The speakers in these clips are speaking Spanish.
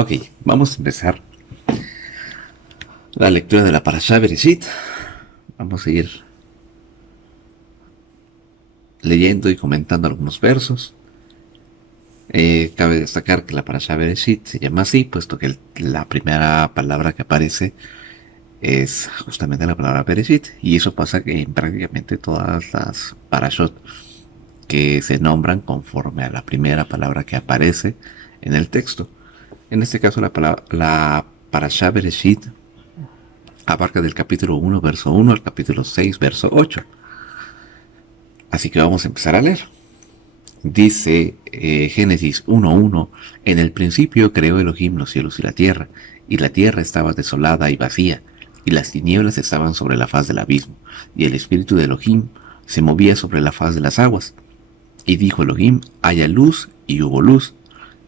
Ok, vamos a empezar la lectura de la Parashá Bereshit. Vamos a ir leyendo y comentando algunos versos. Cabe destacar que la Parashá Bereshit se llama así, puesto que la primera palabra que aparece es justamente la palabra Bereshit. Y eso pasa en prácticamente todas las Parashot que se nombran conforme a la primera palabra que aparece en el texto. En este caso, la Parashá Bereshit abarca del capítulo 1, verso 1 al capítulo 6, verso 8. Así que vamos a empezar a leer. Dice Génesis 1:1, en el principio creó Elohim los cielos y la tierra estaba desolada y vacía, y las tinieblas estaban sobre la faz del abismo, y el espíritu de Elohim se movía sobre la faz de las aguas. Y dijo Elohim, haya luz, y hubo luz.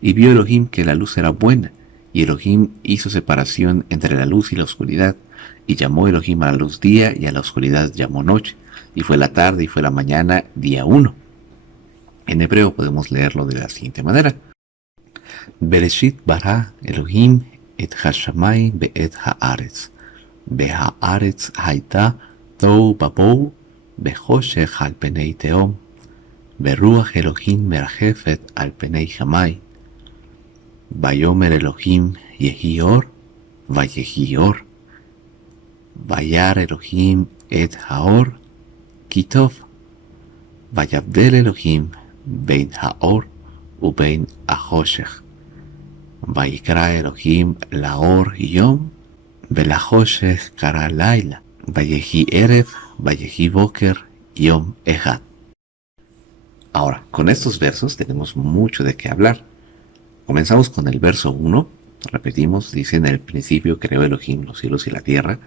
Y vio Elohim que la luz era buena, y Elohim hizo separación entre la luz y la oscuridad, y llamó Elohim a la luz día, y a la oscuridad llamó noche, y fue la tarde y fue la mañana, día 1. En hebreo podemos leerlo de la siguiente manera. Bereshit bara Elohim et hashamayim be'et haaretz. Behaaretz haita tohu babou bechoshech al penei teom. Beruach Elohim merajefet al penei shamay. Vayomer Elohim yehi or, vayehi or. Vayar Elohim et haor, kitov. Vayabdel Elohim bein haor ubein ahoshech. Vayikra Elohim laor yom, velahoshech kara laila. Vayehi erev, vayehi boker yom echad. Ahora, con estos versos tenemos mucho de qué hablar. Comenzamos con el verso 1. Repetimos, dice, en el principio creó Elohim los cielos y la tierra.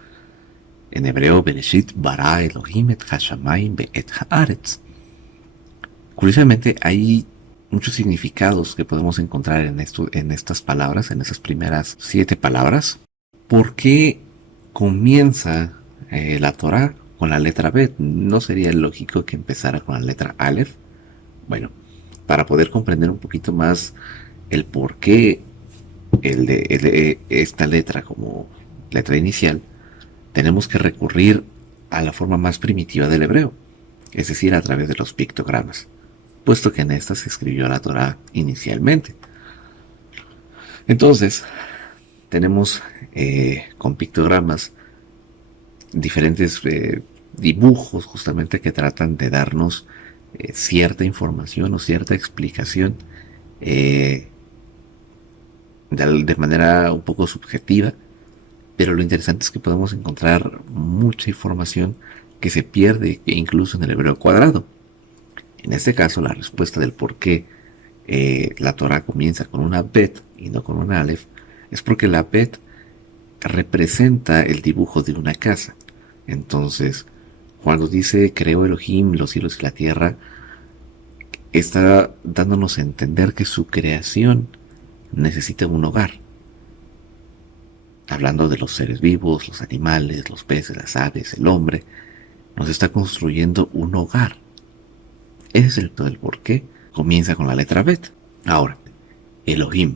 En hebreo, Bereshit bara Elohim et hashamayim be'et haaretz. Curiosamente, hay muchos significados que podemos encontrar en estas palabras, en esas primeras 7 palabras. ¿Por qué comienza la Torah con la letra Bet? ¿No sería lógico que empezara con la letra Aleph? Bueno, para poder comprender un poquito más el por qué esta letra como letra inicial, tenemos que recurrir a la forma más primitiva del hebreo, es decir, a través de los pictogramas, puesto que en esta se escribió la Torah inicialmente. Entonces, tenemos con pictogramas diferentes dibujos justamente que tratan de darnos cierta información o cierta explicación de manera un poco subjetiva, pero lo interesante es que podemos encontrar mucha información que se pierde incluso en el hebreo cuadrado. En este caso, la respuesta del por qué la Torah comienza con una bet y no con una aleph es porque la bet representa el dibujo de una casa. Entonces, cuando dice creó Elohim los cielos y la tierra, está dándonos a entender que su creación necesita un hogar. Hablando de los seres vivos, los animales, los peces, las aves, el hombre, nos está construyendo un hogar. Ese es el por qué comienza con la letra Bet. Ahora, Elohim.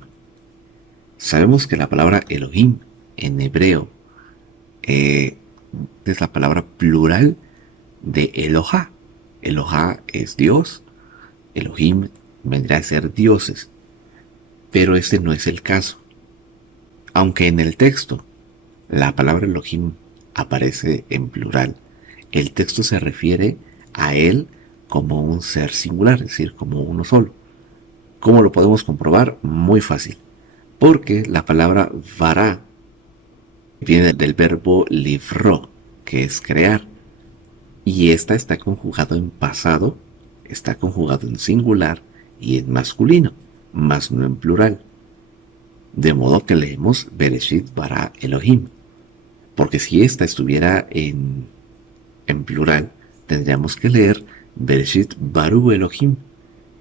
Sabemos que la palabra Elohim en hebreo es la palabra plural de Elohá. Elohá es Dios. Elohim vendrá a ser dioses. Pero este no es el caso. Aunque en el texto la palabra Elohim aparece en plural, el texto se refiere a él como un ser singular, es decir, como uno solo. ¿Cómo lo podemos comprobar? Muy fácil. Porque la palabra vará viene del verbo livró, que es crear. Y esta está conjugado en pasado, está conjugado en singular y en masculino, más no en plural. De modo que leemos Bereshit bara Elohim. Porque si esta estuviera en plural, tendríamos que leer Bereshit baru Elohim.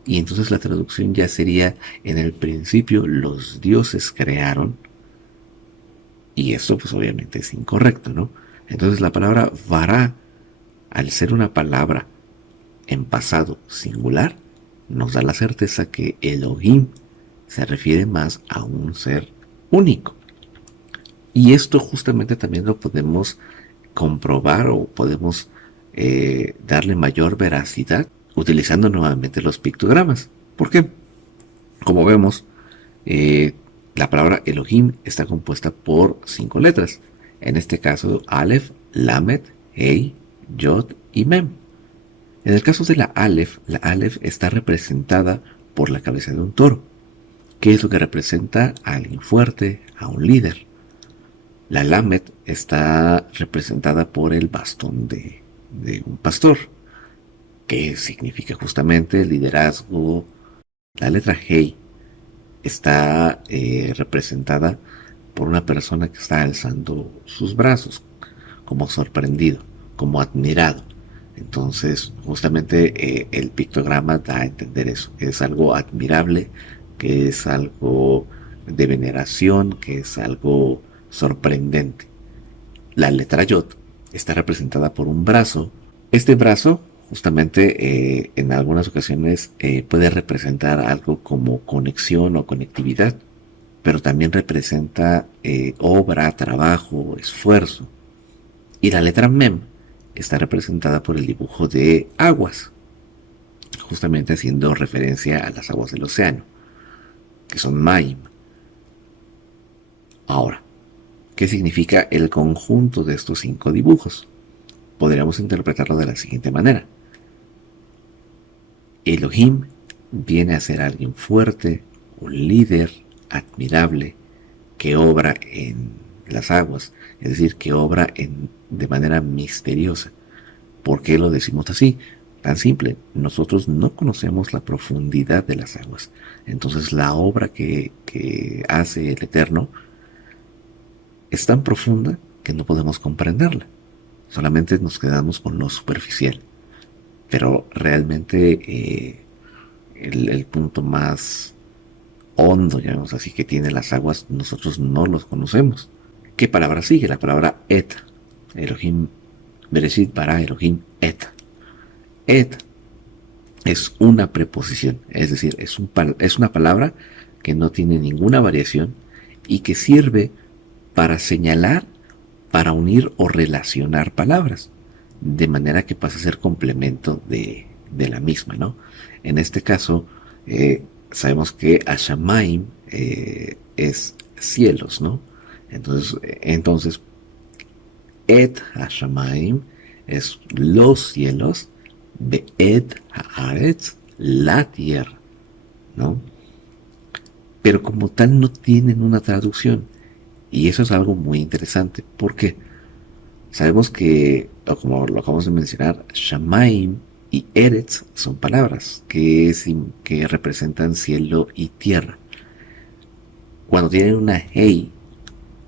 Y entonces la traducción ya sería: en el principio los dioses crearon. Y esto pues obviamente es incorrecto, ¿no? Entonces la palabra vará, al ser una palabra en pasado singular, nos da la certeza que Elohim se refiere más a un ser único. Y esto justamente también lo podemos comprobar o podemos darle mayor veracidad utilizando nuevamente los pictogramas. ¿Por qué? Como vemos, eh, la palabra Elohim está compuesta por 5 letras. En este caso, Aleph, Lamed, Hei, Yod y Mem. En el caso de la Aleph está representada por la cabeza de un toro. ¿Qué es lo que representa? A alguien fuerte, a un líder. La Lamed está representada por el bastón de un pastor, que significa justamente liderazgo. La letra Hei está representada por una persona que está alzando sus brazos, como sorprendido, como admirado. Entonces, justamente el pictograma da a entender eso, que es algo admirable, que es algo de veneración, que es algo sorprendente. La letra Yod está representada por un brazo. Este brazo, justamente, en algunas ocasiones puede representar algo como conexión o conectividad, pero también representa obra, trabajo, esfuerzo. Y la letra Mem está representada por el dibujo de aguas, justamente haciendo referencia a las aguas del océano, que son Maim. Ahora, ¿qué significa el conjunto de estos 5 dibujos? Podríamos interpretarlo de la siguiente manera. Elohim viene a ser alguien fuerte, un líder admirable, que obra en las aguas, es decir, que obra de manera misteriosa. ¿Por qué lo decimos así? Tan simple, nosotros no conocemos la profundidad de las aguas. Entonces la obra que hace el Eterno es tan profunda que no podemos comprenderla. Solamente nos quedamos con lo superficial. Pero realmente el punto más hondo, llamemos así, que tiene las aguas, nosotros no los conocemos. ¿Qué palabra sigue? La palabra et. Elohim, Bereshit bara Elohim et. Et es una preposición, es decir, es una palabra que no tiene ninguna variación y que sirve para señalar, para unir o relacionar palabras, de manera que pasa a ser complemento de la misma, ¿no? En este caso, sabemos que Ashamaim es cielos, ¿no? Entonces Et Hashamaim es los cielos, de Et Haaretz, la tierra, ¿no? Pero como tal no tienen una traducción. Y eso es algo muy interesante. ¿Por qué? Sabemos que, como lo acabamos de mencionar, Shamaim y Eretz son palabras que representan cielo y tierra. Cuando tienen una Hei,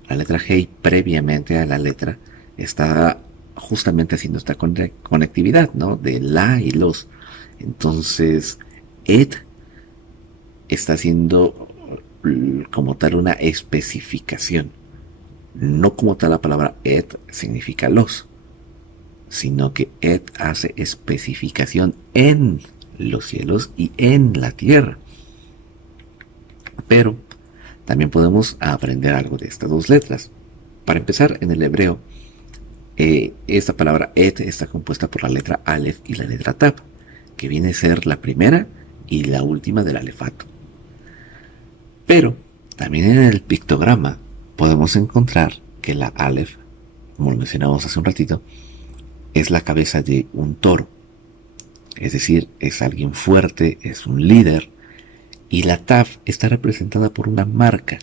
la letra Hei previamente a la letra, está justamente haciendo esta conectividad, ¿no? De la y los. Entonces, Et está haciendo como tal una especificación. No como tal la palabra et significa los, sino que et hace especificación en los cielos y en la tierra. Pero también podemos aprender algo de estas dos letras. Para empezar, en el hebreo, esta palabra et está compuesta por la letra Aleph y la letra Tav, que viene a ser la primera y la última del alefato. Pero también en el pictograma podemos encontrar que la Aleph, como lo mencionamos hace un ratito, es la cabeza de un toro. Es decir, es alguien fuerte, es un líder. Y la Tav está representada por una marca,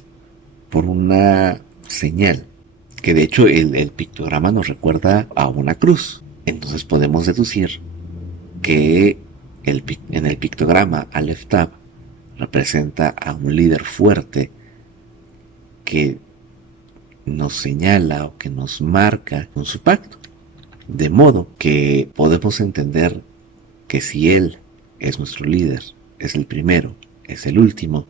por una señal, que de hecho el pictograma nos recuerda a una cruz. Entonces podemos deducir que en el pictograma Aleph Tav representa a un líder fuerte que nos señala o que nos marca con su pacto. De modo que podemos entender que si Él es nuestro líder, es el primero, es el último,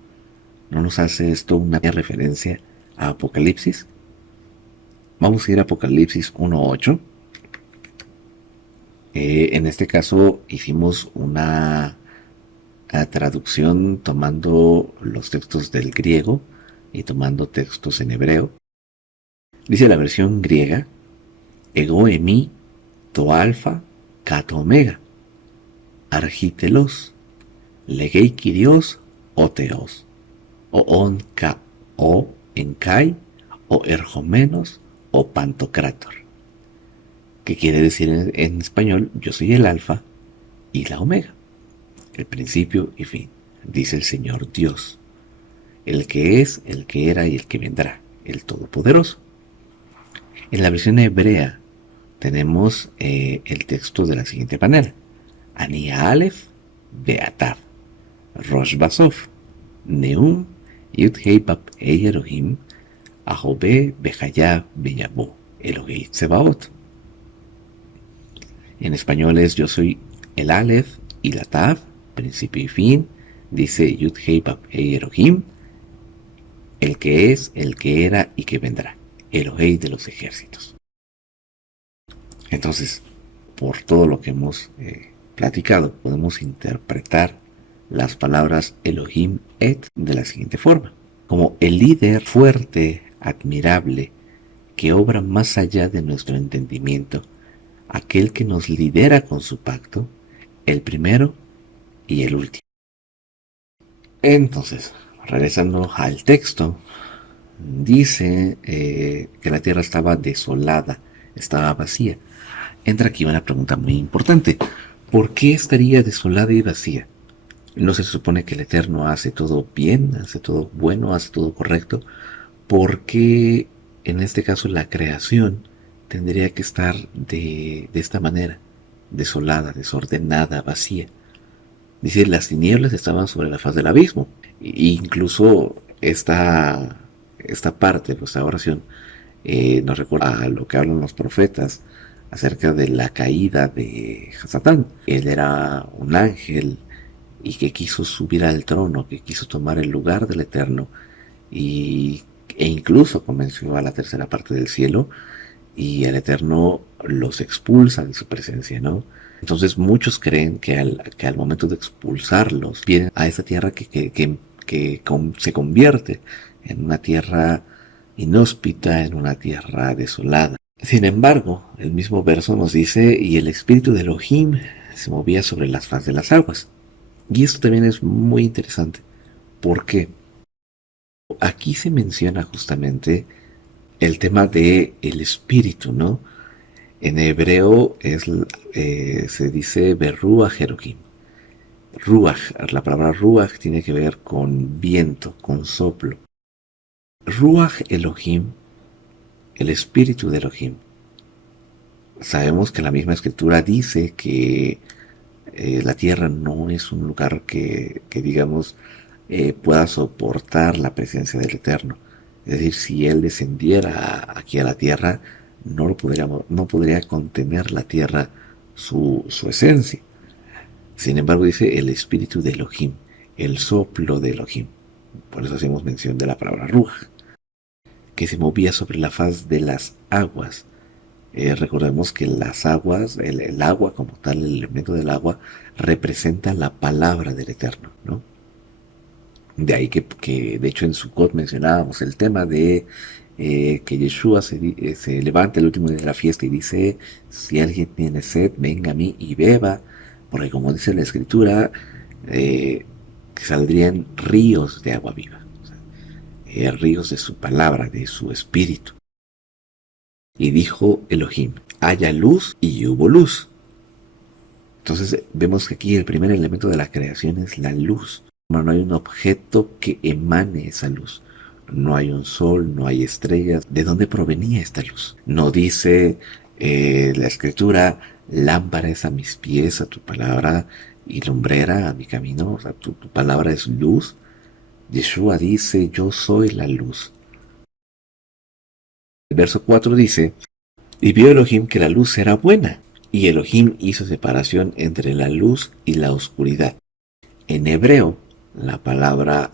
¿no nos hace esto una referencia a Apocalipsis? Vamos a ir a Apocalipsis 1.8. En este caso hicimos una traducción tomando los textos del griego, y tomando textos en hebreo. Dice la versión griega, ego emi, to alfa, kato omega, argitelos, legei kyrios, o teos, o on ka, o enkai, o ergomenos, o pantocrator. Que quiere decir en español, yo soy el alfa y la omega, el principio y fin, dice el Señor Dios, el que es, el que era y el que vendrá, el Todopoderoso. En la versión hebrea tenemos el texto de la siguiente manera: Ania Aleph, Beatav, Rosh Basov, Neum, Yud Hei Bab Hei Elohim, Ahobe Bejayab Beyabo, Elohei Tsebaot. En español es yo soy el Aleph y la Tav, principio y fin, dice Yud Hei Bab Hei Elohim, el que es, el que era y que vendrá, Elohei de los ejércitos. Entonces, por todo lo que hemos platicado, podemos interpretar las palabras Elohim et de la siguiente forma: como el líder fuerte, admirable, que obra más allá de nuestro entendimiento, aquel que nos lidera con su pacto, el primero y el último. Entonces, regresando al texto, dice que la tierra estaba desolada, estaba vacía. Entra aquí una pregunta muy importante: ¿por qué estaría desolada y vacía? ¿No se supone que el Eterno hace todo bien, hace todo bueno, hace todo correcto? ¿Por qué en este caso la creación tendría que estar de esta manera, desolada, desordenada, vacía? Dice, las tinieblas estaban sobre la faz del abismo. E incluso esta parte de esta oración nos recuerda a lo que hablan los profetas acerca de la caída de Satán. Él era un ángel y que quiso subir al trono, que quiso tomar el lugar del Eterno, e incluso convenció a la tercera parte del cielo, y el Eterno los expulsa de su presencia, ¿no? Entonces muchos creen que al momento de expulsarlos, vienen a esa tierra que se convierte en una tierra inhóspita, en una tierra desolada. Sin embargo, el mismo verso nos dice, y el espíritu de Elohim se movía sobre las faz de las aguas. Y esto también es muy interesante, porque aquí se menciona justamente el tema de el espíritu, ¿no? En hebreo se dice Berruach Elohim. Ruach, la palabra Ruach tiene que ver con viento, con soplo. Ruach Elohim, el espíritu de Elohim. Sabemos que la misma escritura dice que la tierra no es un lugar que digamos, pueda soportar la presencia del Eterno. Es decir, si Él descendiera aquí a la tierra, no podría contener la tierra su esencia. Sin embargo, dice el espíritu de Elohim, el soplo de Elohim. Por eso hacemos mención de la palabra Ruach, que se movía sobre la faz de las aguas. Recordemos que las aguas, el agua como tal, el elemento del agua, representa la palabra del Eterno, ¿no? De ahí que de hecho en Sukkot mencionábamos el tema de que Yeshua se levanta el último día de la fiesta y dice, si alguien tiene sed, venga a mí y beba, porque como dice la escritura, que saldrían ríos de agua viva, o sea, ríos de su palabra, de su espíritu. Y dijo Elohim, haya luz, y hubo luz. Entonces vemos que aquí el primer elemento de la creación es la luz. No hay un objeto que emane esa luz. No hay un sol, no hay estrellas. ¿De dónde provenía esta luz? No dice la escritura, lámpara es a mis pies, a tu palabra, y lumbrera a mi camino. O sea, tu palabra es luz. Yeshua dice, yo soy la luz. El verso 4 dice, y vio Elohim que la luz era buena, y Elohim hizo separación entre la luz y la oscuridad. En hebreo, la palabra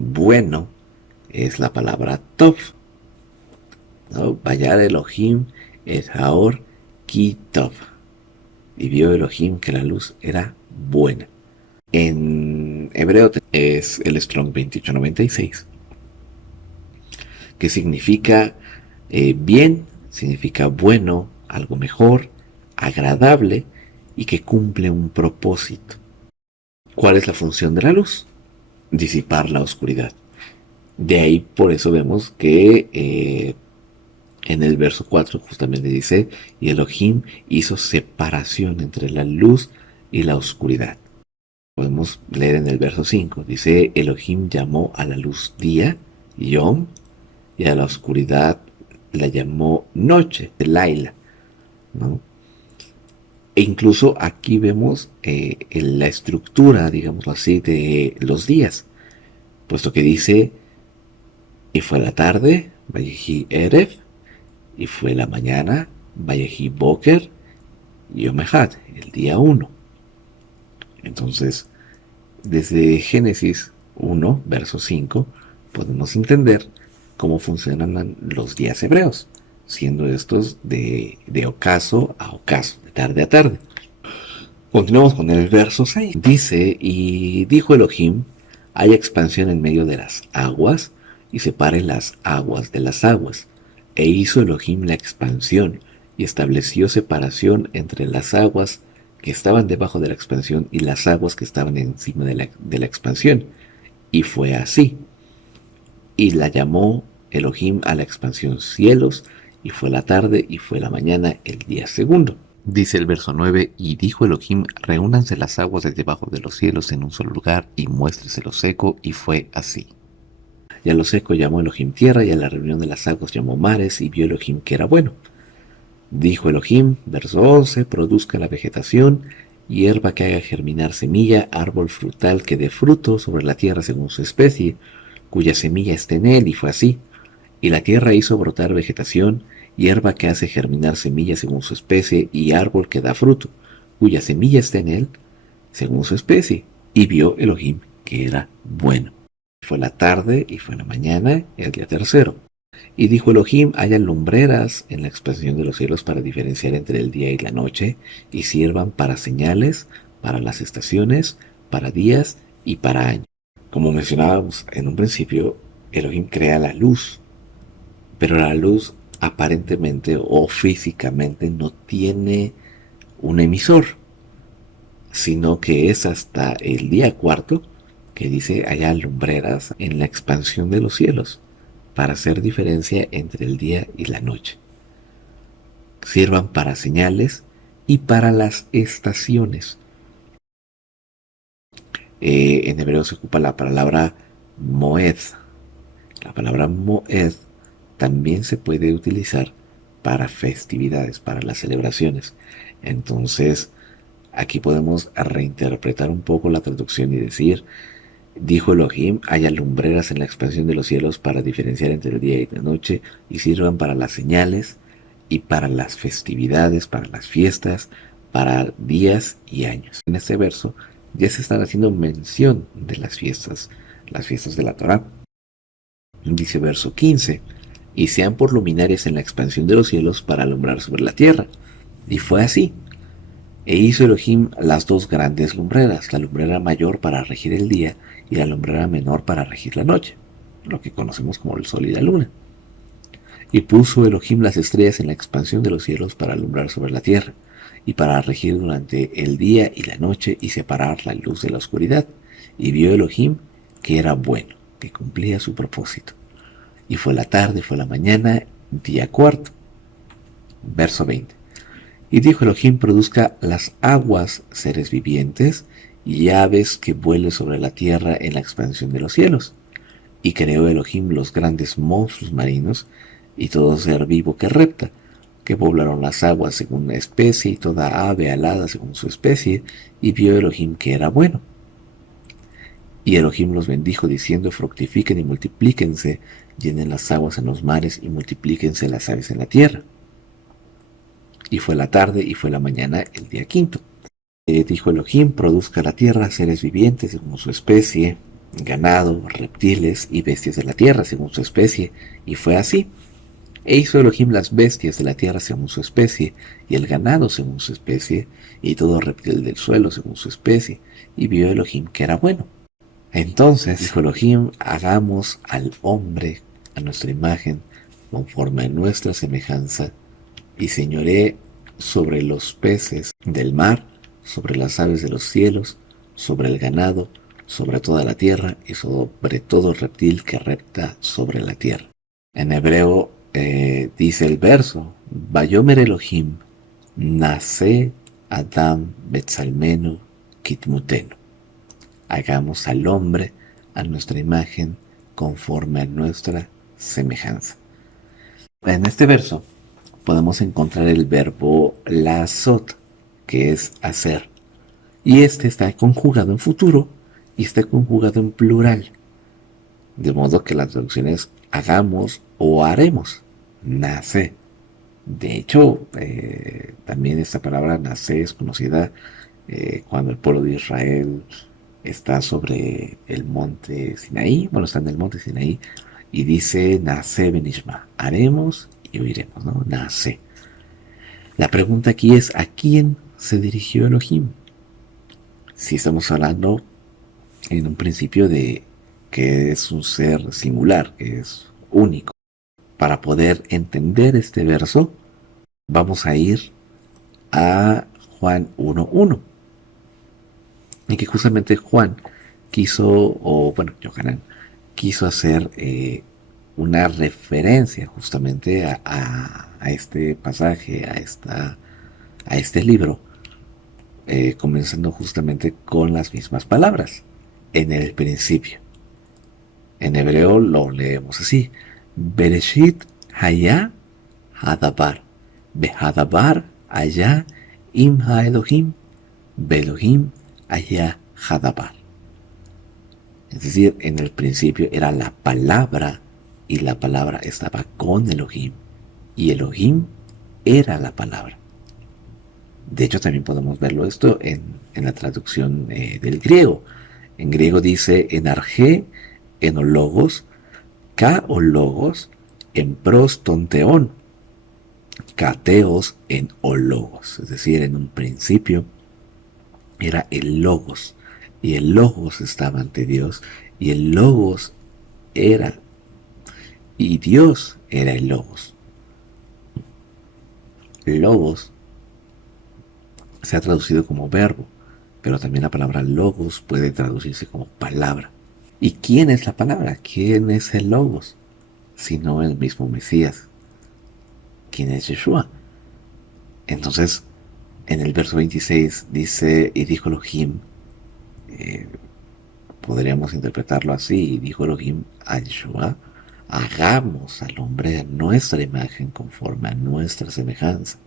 bueno es la palabra tov, ¿no? Vayar Elohim es ahor ki tov. Y vio Elohim que la luz era buena. En hebreo es el Strong 2896. que significa bien, significa bueno, algo mejor, agradable y que cumple un propósito. ¿Cuál es la función de la luz? Disipar la oscuridad. De ahí por eso vemos que en el verso 4 justamente dice, y Elohim hizo separación entre la luz y la oscuridad. Podemos leer en el verso 5, dice, Elohim llamó a la luz día, Yom, y a la oscuridad la llamó noche, Laila, ¿no? E incluso aquí vemos la estructura, digámoslo así, de los días, puesto que dice, y fue la tarde, Vayehi Erev, y fue la mañana, Vayehi Boker, Yom Echad, el día 1. Entonces, desde Génesis 1, verso 5, podemos entender cómo funcionan los días hebreos, siendo estos de ocaso a ocaso, de tarde a tarde. Continuamos con el verso 6. Dice, y dijo Elohim, hay expansión en medio de las aguas, y separe las aguas de las aguas. E hizo Elohim la expansión, y estableció separación entre las aguas que estaban debajo de la expansión y las aguas que estaban encima de la expansión. Y fue así. Y la llamó Elohim a la expansión cielos, y fue la tarde y fue la mañana el día segundo. Dice el verso 9, y dijo Elohim, reúnanse las aguas de debajo de los cielos en un solo lugar, y muéstrese lo seco, y fue así. Y a lo seco llamó Elohim tierra, y a la reunión de las aguas llamó mares, y vio Elohim que era bueno. Dijo Elohim, verso 11, produzca la vegetación, hierba que haga germinar semilla, árbol frutal que dé fruto sobre la tierra según su especie, cuya semilla esté en él, y fue así. Y la tierra hizo brotar vegetación, hierba que hace germinar semilla según su especie, y árbol que da fruto, cuya semilla está en él, según su especie. Y vio Elohim que era bueno. Fue la tarde y fue la mañana, el día tercero. Y dijo Elohim, haya lumbreras en la expansión de los cielos para diferenciar entre el día y la noche, y sirvan para señales, para las estaciones, para días y para años. Como mencionábamos en un principio, Elohim crea la luz, pero la luz aparentemente o físicamente no tiene un emisor, sino que es hasta el día cuarto que dice haya lumbreras en la expansión de los cielos para hacer diferencia entre el día y la noche. Sirvan para señales y para las estaciones. En hebreo se ocupa la palabra moed. La palabra moed también se puede utilizar para festividades, para las celebraciones. Entonces, aquí podemos reinterpretar un poco la traducción y decir, dijo Elohim, haya lumbreras en la expansión de los cielos para diferenciar entre el día y la noche y sirvan para las señales y para las festividades, para las fiestas, para días y años. En este verso ya se están haciendo mención de las fiestas de la Torá. Dice verso 15, y sean por luminarias en la expansión de los cielos para alumbrar sobre la tierra. Y fue así. E hizo Elohim las dos grandes lumbreras, la lumbrera mayor para regir el día y la lumbrera menor para regir la noche, lo que conocemos como el sol y la luna. Y puso Elohim las estrellas en la expansión de los cielos para alumbrar sobre la tierra, y para regir durante el día y la noche y separar la luz de la oscuridad. Y vio Elohim que era bueno, que cumplía su propósito. Y fue la tarde, fue la mañana, día cuarto. Verso 20. Y dijo Elohim, produzca las aguas seres vivientes y aves que vuelen sobre la tierra en la expansión de los cielos. Y creó Elohim los grandes monstruos marinos y todo ser vivo que repta, que poblaron las aguas según la especie y toda ave alada según su especie, y vio Elohim que era bueno. Y Elohim los bendijo diciendo, fructifiquen y multiplíquense, llenen las aguas en los mares y multiplíquense las aves en la tierra. Y fue la tarde y fue la mañana el día quinto. Dijo Elohim, produzca la tierra seres vivientes según su especie, ganado, reptiles y bestias de la tierra según su especie. Y fue así. E hizo Elohim las bestias de la tierra según su especie, y el ganado según su especie, y todo reptil del suelo según su especie. Y vio Elohim que era bueno. Entonces dijo Elohim, hagamos al hombre a nuestra imagen, conforme a nuestra semejanza, y señoré sobre los peces del mar, sobre las aves de los cielos, sobre el ganado, sobre toda la tierra y sobre todo reptil que repta sobre la tierra. En hebreo dice el verso, Vayomer Elohim, nace Adam Betzalmenu Kitmutenu. Hagamos al hombre a nuestra imagen conforme a nuestra semejanza. En este verso podemos encontrar el verbo lazot, que es hacer. Y este está conjugado en futuro y está conjugado en plural. De modo que la traducción es hagamos o haremos. Nace. De hecho, también esta palabra nace es conocida cuando el pueblo de Israel está sobre el monte Sinaí, bueno, está en el monte Sinaí, y dice nace benishma, haremos y oiremos, ¿no? Nace. La pregunta aquí es, ¿a quién se dirigió Elohim? Si estamos hablando en un principio de que es un ser singular, que es único. Para poder entender este verso, vamos a ir a Juan 1.1. Y que justamente Juan quiso, o bueno, Yohanan, quiso hacer una referencia justamente a este pasaje, a este libro, comenzando justamente con las mismas palabras, en el principio. En hebreo lo leemos así, Bereshit haya hadabar, behadabar haya im ha-Elohim, belohim haya hadabar. Es decir, en el principio era la palabra y la palabra estaba con Elohim y Elohim era la palabra. De hecho, también podemos verlo esto en la traducción del griego. En griego dice en arge, en ologos, ka ologos, en pros tonteón, kateos en ologos. Es decir, en un principio era el logos. Y el logos estaba ante Dios. Y el logos era. Y Dios era el logos. Logos se ha traducido como verbo, pero también la palabra logos puede traducirse como palabra. ¿Y quién es la palabra? ¿Quién es el logos? Sino el mismo Mesías. ¿Quién es Yeshua? Entonces, en el verso 26 dice, y dijo Elohim, podríamos interpretarlo así, y dijo Elohim a Yeshua, hagamos al hombre a nuestra imagen conforme a nuestra semejanza.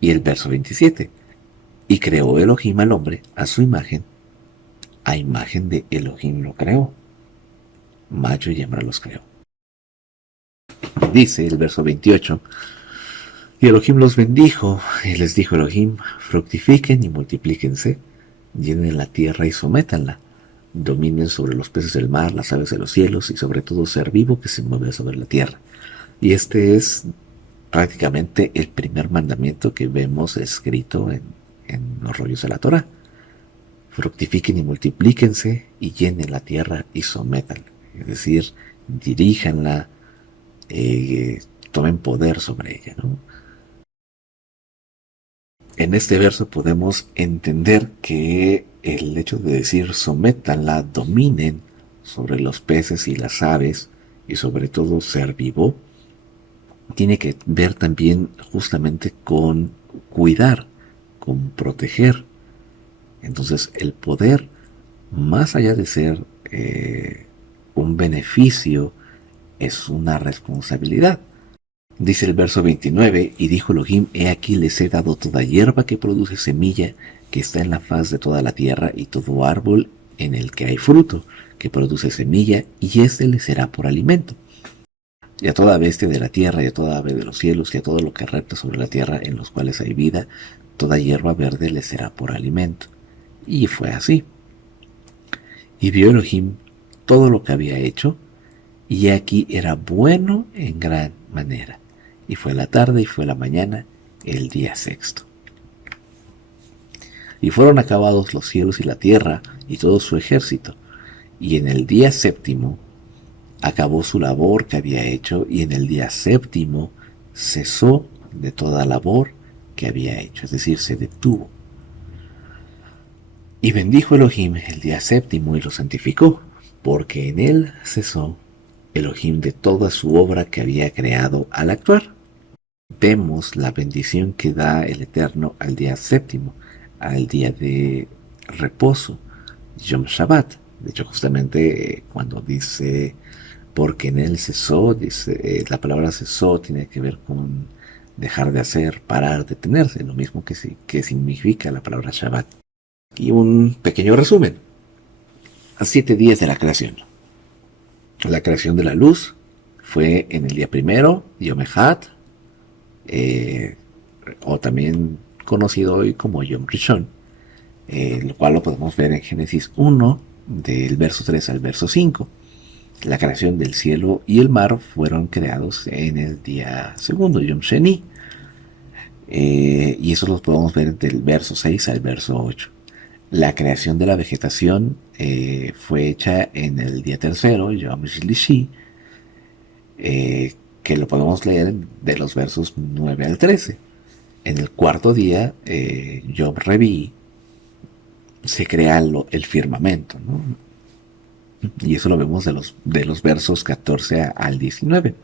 Y el verso 27, y creó Elohim al hombre a su imagen, a imagen de Elohim lo creó, macho y hembra los creó. Dice el verso 28, y Elohim los bendijo, y les dijo Elohim, fructifiquen y multiplíquense, llenen la tierra y sométanla, dominen sobre los peces del mar, las aves de los cielos y sobre todo ser vivo que se mueve sobre la tierra. Y este es prácticamente el primer mandamiento que vemos escrito en los rollos de la Torah. Fructifiquen y multiplíquense y llenen la tierra y sométanla. Es decir, diríjanla, tomen poder sobre ella, ¿no? En este verso podemos entender que el hecho de decir sométanla, dominen sobre los peces y las aves y sobre todo ser vivo, tiene que ver también justamente con cuidar, con proteger. Entonces el poder, más allá de ser un beneficio, es una responsabilidad. Dice el verso 29, y dijo Elohim, he aquí les he dado toda hierba que produce semilla, que está en la faz de toda la tierra, y todo árbol en el que hay fruto, que produce semilla, y este les será por alimento. Y a toda bestia de la tierra, y a toda ave de los cielos, y a todo lo que repta sobre la tierra, en los cuales hay vida, toda hierba verde les será por alimento. Y fue así. Y vio Elohim todo lo que había hecho, y aquí era bueno en gran manera. Y fue la tarde y fue la mañana, el día sexto. Y fueron acabados los cielos y la tierra y todo su ejército. y en el día séptimo acabó su labor que había hecho, y en el día séptimo cesó de toda labor que había hecho, es decir, se detuvo. Y bendijo Elohim el día séptimo y lo santificó, porque en él cesó Elohim de toda su obra que había creado al actuar. Vemos la bendición que da el Eterno al día séptimo, al día de reposo, Yom Shabbat. De hecho, justamente cuando dice porque en él cesó, dice, la palabra cesó tiene que ver con dejar de hacer, parar, detenerse, lo mismo que significa la palabra Shabbat. Y un pequeño resumen. A 7 días de la creación. La creación de la luz fue en el día primero, Yom Echad, o también conocido hoy como Yom Rishon, lo cual lo podemos ver en Génesis 1, del verso 3 al verso 5. La creación del cielo y el mar fueron creados en el día segundo, Yom Sheni, y eso lo podemos ver del verso 6 al verso 8. La creación de la vegetación fue hecha en el día tercero, Yom Shlishi, que lo podemos leer de los versos 9 al 13. En el cuarto día, Yom Revi, se crea el firmamento, ¿no? Y eso lo vemos de los versos 14 al 19.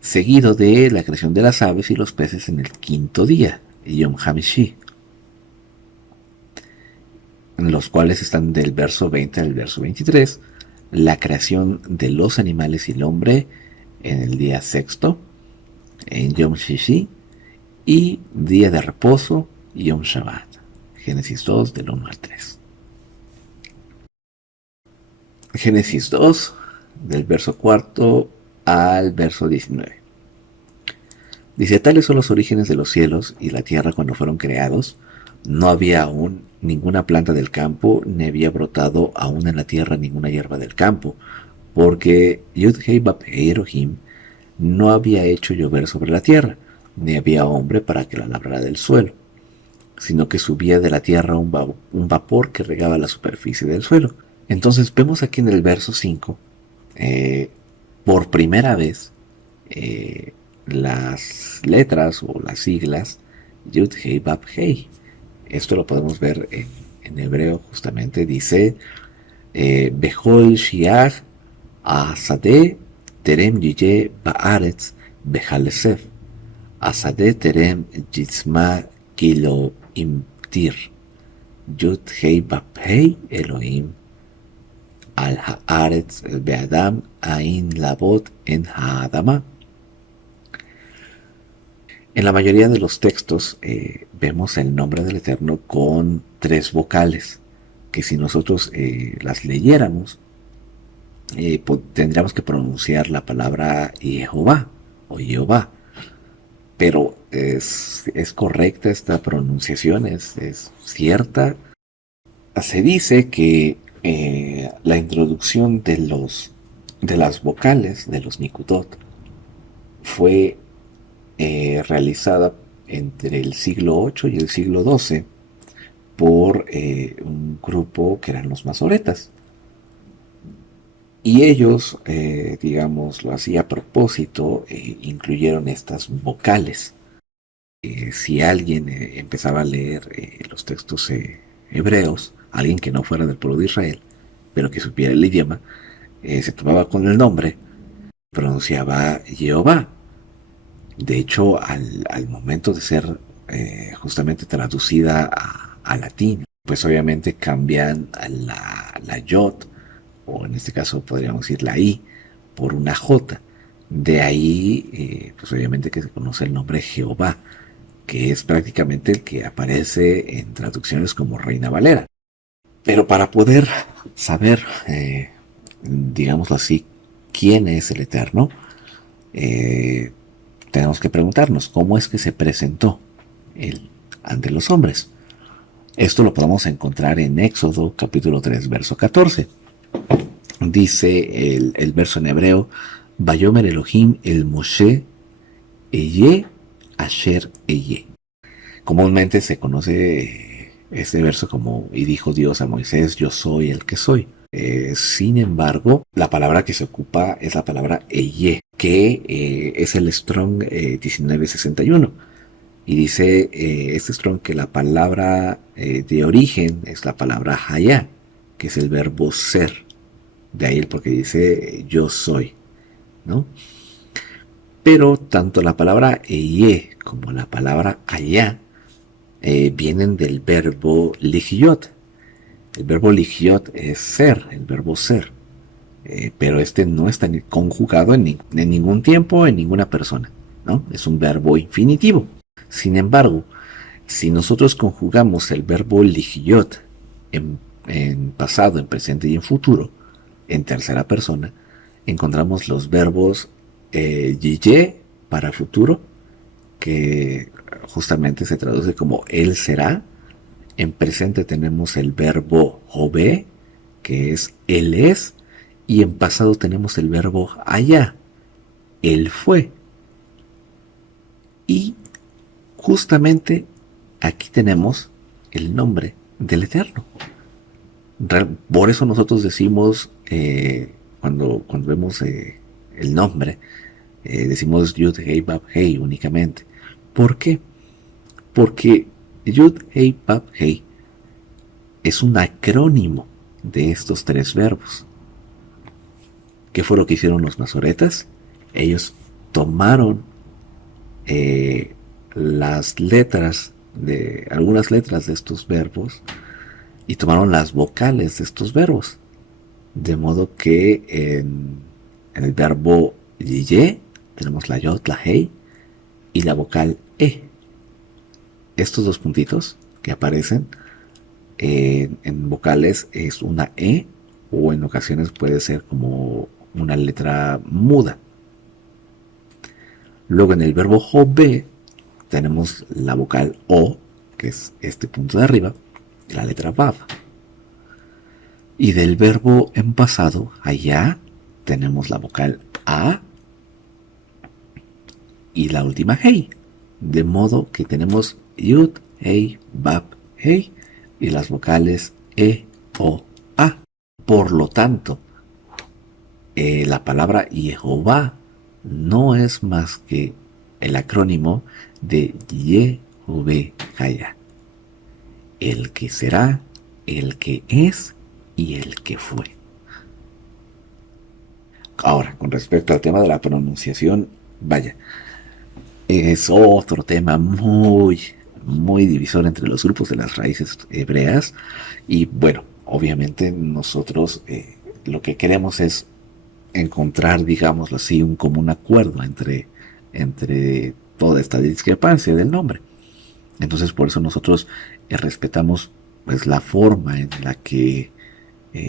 Seguido de la creación de las aves y los peces en el quinto día, Yom Hamishi, los cuales están del verso 20 al verso 23. La creación de los animales y el hombre en el día sexto, en Yom Shishi, y día de reposo, Yom Shabbat. Génesis 2, del 1 al 3. Génesis 2, del verso cuarto al verso 19. Dice, tales son los orígenes de los cielos y la tierra cuando fueron creados. No había aún ninguna planta del campo, ni había brotado aún en la tierra ninguna hierba del campo, porque Yud-Hei Bab-Hei Elohim no había hecho llover sobre la tierra, ni había hombre para que la labrara del suelo, sino que subía de la tierra un vapor que regaba la superficie del suelo. Entonces vemos aquí en el verso 5, por primera vez, las letras o las siglas Yud Hei Bab Hei. Esto lo podemos ver en hebreo, justamente dice Behol Shiach Asadeh Terem Yije Baaretz Behalesef Asadeh Terem Yitzma Kilo Imtir Yud Hei Bab Hei Elohim Al Haaretz Beadam Ain Labot en Haadama. En la mayoría de los textos vemos el nombre del Eterno con 3 vocales, que si nosotros las leyéramos, tendríamos que pronunciar la palabra Jehová o Jehová. Pero es correcta esta pronunciación, es cierta. Se dice que la introducción de las vocales, de los Nikutot, fue realizada entre el siglo VIII y el siglo XII por un grupo que eran los masoretas. Y ellos, digamos, lo hacía a propósito, incluyeron estas vocales. Si alguien empezaba a leer los textos hebreos, alguien que no fuera del pueblo de Israel, pero que supiera el idioma, se tomaba con el nombre, pronunciaba Jehová. De hecho, al momento de ser justamente traducida a latín, pues obviamente cambian la yod, o en este caso podríamos decir la i, por una j. De ahí, pues obviamente que se conoce el nombre Jehová, que es prácticamente el que aparece en traducciones como Reina Valera. Pero para poder saber, digámoslo así, quién es el Eterno, tenemos que preguntarnos cómo es que se presentó él ante los hombres. Esto lo podemos encontrar en Éxodo capítulo 3 verso 14. Dice el verso en hebreo, Vayomer Elohim el Moshe Eye Asher Eye. Comúnmente se conoce este verso como, y dijo Dios a Moisés, yo soy el que soy. Sin embargo, la palabra que se ocupa es la palabra eye, que es el Strong 1961. Y dice este Strong que la palabra de origen es la palabra haya, que es el verbo ser. De ahí porque dice yo soy, ¿no? Pero tanto la palabra eye como la palabra allá vienen del verbo ligiot. El verbo ligiot es ser, el verbo ser. Pero este no está conjugado en ningún tiempo, en ninguna persona, ¿no? Es un verbo infinitivo. Sin embargo, si nosotros conjugamos el verbo ligiot en pasado, en presente y en futuro, en tercera persona, encontramos los verbos yeye para futuro, que justamente se traduce como él será. En presente tenemos el verbo jobe, que es él es, y en pasado tenemos el verbo haya, él fue. Y justamente aquí tenemos el nombre del Eterno. Por eso nosotros decimos, cuando vemos el nombre, decimos Yud Hei Bab Hei únicamente. ¿Por qué? Porque Yud Hei Bab Hei es un acrónimo de estos tres verbos. ¿Qué fue lo que hicieron los masoretas? Ellos tomaron algunas letras de estos verbos y tomaron las vocales de estos verbos. De modo que en el verbo ye tenemos la yod, la hei y la vocal e. Estos dos puntitos que aparecen en vocales es una e, o en ocasiones puede ser como una letra muda. Luego en el verbo jobe tenemos la vocal o, que es este punto de arriba, y la letra vav. Y del verbo en pasado, allá, tenemos la vocal a y la última hei. De modo que tenemos yud, hei, bab, hei y las vocales e, o, a. Por lo tanto, la palabra Jehová no es más que el acrónimo de Yehovah, el que será, el que es y el que fue. Ahora, con respecto al tema de la pronunciación, vaya, es otro tema muy divisor entre los grupos de las raíces hebreas. Y bueno, obviamente nosotros lo que queremos es encontrar, digámoslo así, un común acuerdo entre toda esta discrepancia del nombre. Entonces por eso nosotros respetamos pues la forma en la que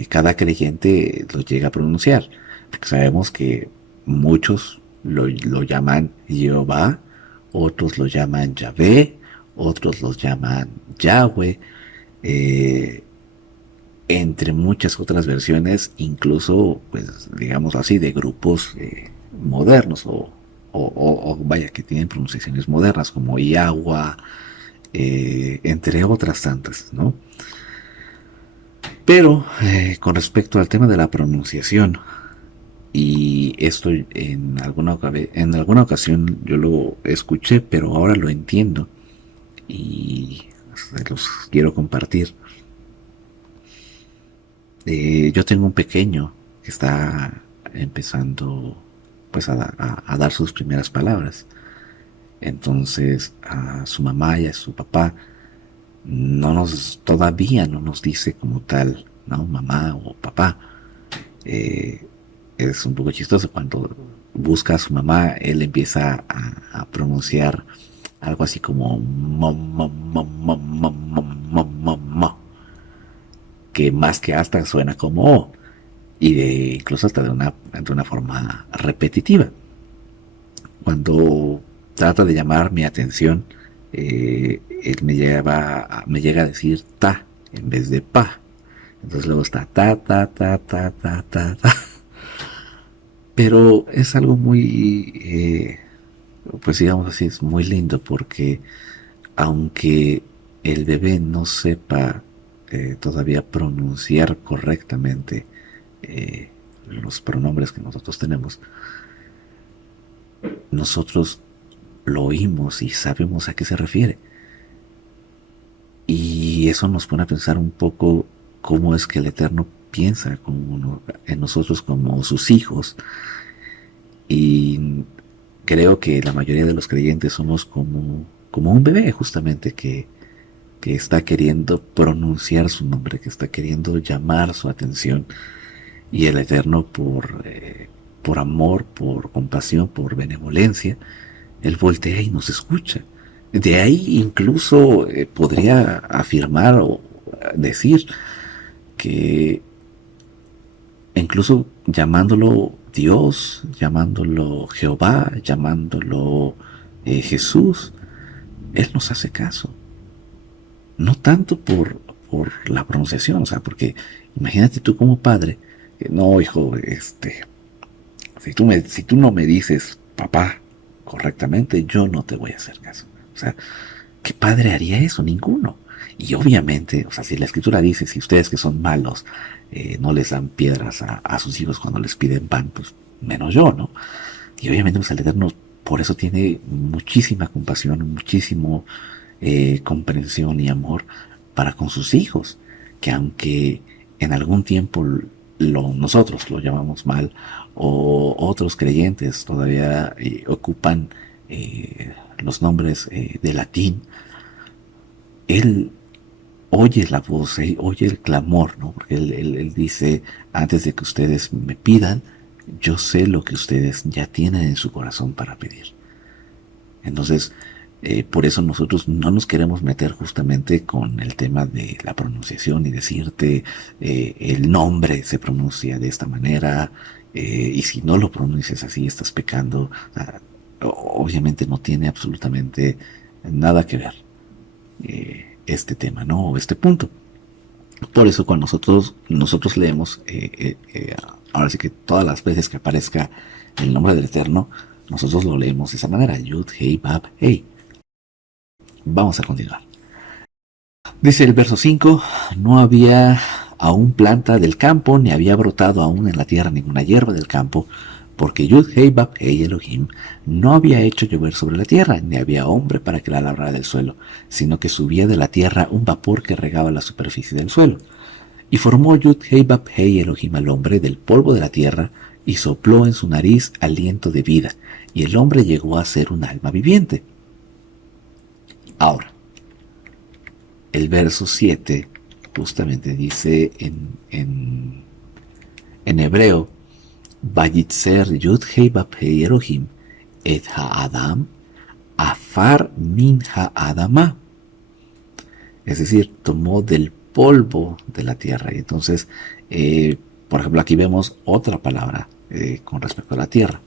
cada creyente lo llega a pronunciar, porque sabemos que muchos lo llaman Jehová, otros lo llaman Yahvé, otros lo llaman Yahweh, entre muchas otras versiones, incluso, pues, digamos así, de grupos modernos o vaya, que tienen pronunciaciones modernas, como Yahweh, entre otras tantas, ¿no? Pero con respecto al tema de la pronunciación, y esto en alguna ocasión yo lo escuché, pero ahora lo entiendo y los quiero compartir. Yo tengo un pequeño que está empezando pues a dar sus primeras palabras. Entonces a su mamá y a su papá todavía no nos dice como tal, ¿no? Mamá o papá. Es un poco chistoso cuando busca a su mamá, él empieza a pronunciar algo así como mo, mo, mo, mo, mo, mo, mo, mo, mo, que más que hasta suena como O, y incluso hasta de una forma repetitiva. Cuando trata de llamar mi atención, él me llega a decir ta en vez de pa. Entonces luego está ta, ta, ta, ta, ta, ta, ta. Pero es algo muy, pues digamos así, es muy lindo porque aunque el bebé no sepa todavía pronunciar correctamente los pronombres que nosotros tenemos, nosotros lo oímos y sabemos a qué se refiere. Y eso nos pone a pensar un poco cómo es que el Eterno piensa en nosotros como sus hijos. Y creo que la mayoría de los creyentes somos como un bebé justamente que está queriendo pronunciar su nombre, que está queriendo llamar su atención. Y el Eterno por amor, por compasión, por benevolencia, Él voltea y nos escucha. De ahí incluso podría afirmar o decir que incluso llamándolo Dios, llamándolo Jehová, llamándolo Jesús, Él nos hace caso. No tanto por la pronunciación, o sea, porque imagínate tú como padre, no, hijo, si tú no me dices papá correctamente, yo no te voy a hacer caso. O sea, ¿qué padre haría eso? Ninguno. Y obviamente, o sea, si la escritura dice, si ustedes que son malos no les dan piedras a sus hijos cuando les piden pan, pues menos yo, ¿no? Y obviamente pues el Eterno por eso tiene muchísima compasión, muchísimo comprensión y amor para con sus hijos, que aunque en algún tiempo nosotros lo llamamos mal o otros creyentes todavía ocupan los nombres de latín, él oye la voz, oye el clamor, ¿no? Porque él dice, antes de que ustedes me pidan, yo sé lo que ustedes ya tienen en su corazón para pedir. Entonces, por eso nosotros no nos queremos meter justamente con el tema de la pronunciación y decirte el nombre se pronuncia de esta manera y si no lo pronuncias así estás pecando. O sea, obviamente no tiene absolutamente nada que ver este tema, ¿no? O este punto. Por eso cuando nosotros leemos, ahora sí que todas las veces que aparezca el nombre del Eterno, nosotros lo leemos de esa manera, Yud, Hei, Bab, Hei. Vamos a continuar. Dice el verso 5, no había aún planta del campo, ni había brotado aún en la tierra ninguna hierba del campo, porque Yud, Hei, Bab, Hei, Elohim no había hecho llover sobre la tierra, ni había hombre para que la labrara del suelo, sino que subía de la tierra un vapor que regaba la superficie del suelo. Y formó Yud, Hei, Bab, Hei, Elohim al hombre del polvo de la tierra, y sopló en su nariz aliento de vida, y el hombre llegó a ser un alma viviente. Ahora, el verso 7 justamente dice en hebreo, Vayitzer Yud Hei Bab Hei Elohim et Ha'adam Afar Min Ha'adama. Es decir, tomó del polvo de la tierra. Y entonces, por ejemplo, aquí vemos otra palabra con respecto a la tierra.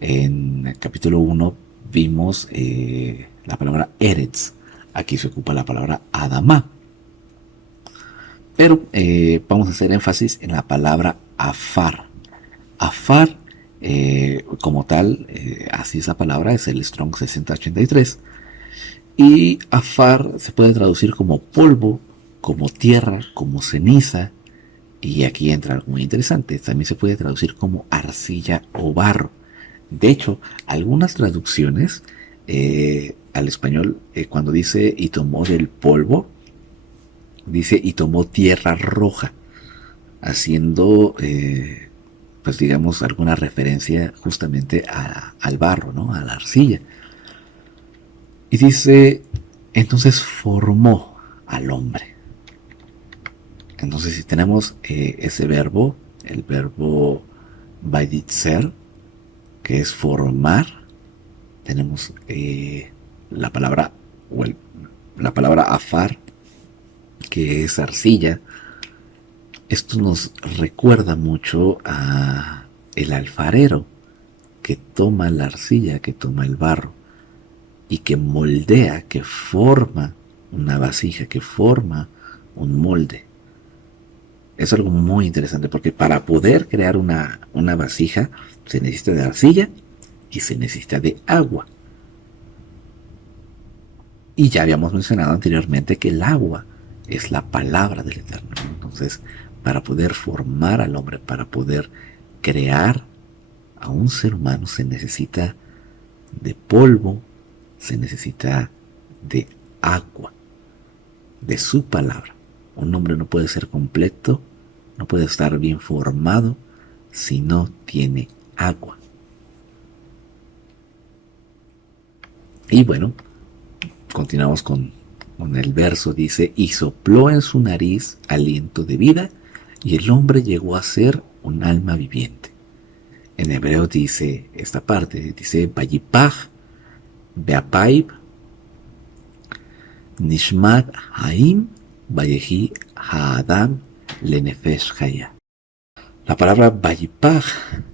En el capítulo 1 vimos la palabra Eretz. Aquí se ocupa la palabra Adama. Pero vamos a hacer énfasis en la palabra Afar. Afar, como tal, así esa palabra es el Strong 6083. Y Afar se puede traducir como polvo, como tierra, como ceniza. Y aquí entra algo muy interesante. También se puede traducir como arcilla o barro. De hecho, algunas traducciones al español, cuando dice y tomó del polvo, dice y tomó tierra roja, haciendo, pues digamos, alguna referencia justamente al barro, ¿no? A la arcilla. Y dice, entonces formó al hombre. Entonces, si tenemos ese verbo, el verbo vaiditzer, que es formar, tenemos la palabra la palabra afar, que es arcilla. Esto nos recuerda mucho a el alfarero que toma la arcilla, que toma el barro y que moldea, que forma una vasija, que forma un molde. Es algo muy interesante porque para poder crear una vasija se necesita de arcilla y se necesita de agua. Y ya habíamos mencionado anteriormente que el agua es la palabra del Eterno. Entonces, para poder formar al hombre, para poder crear a un ser humano, se necesita de polvo, se necesita de agua, de su palabra. Un hombre no puede ser completo, no puede estar bien formado si no tiene agua. Y bueno, continuamos con el verso. Dice, y sopló en su nariz aliento de vida, y el hombre llegó a ser un alma viviente. En hebreo dice esta parte, dice, Vayipach, Beapaib, Nishmat Haim, Vayehi Haadam, Lenefesh Haya. La palabra Vayipach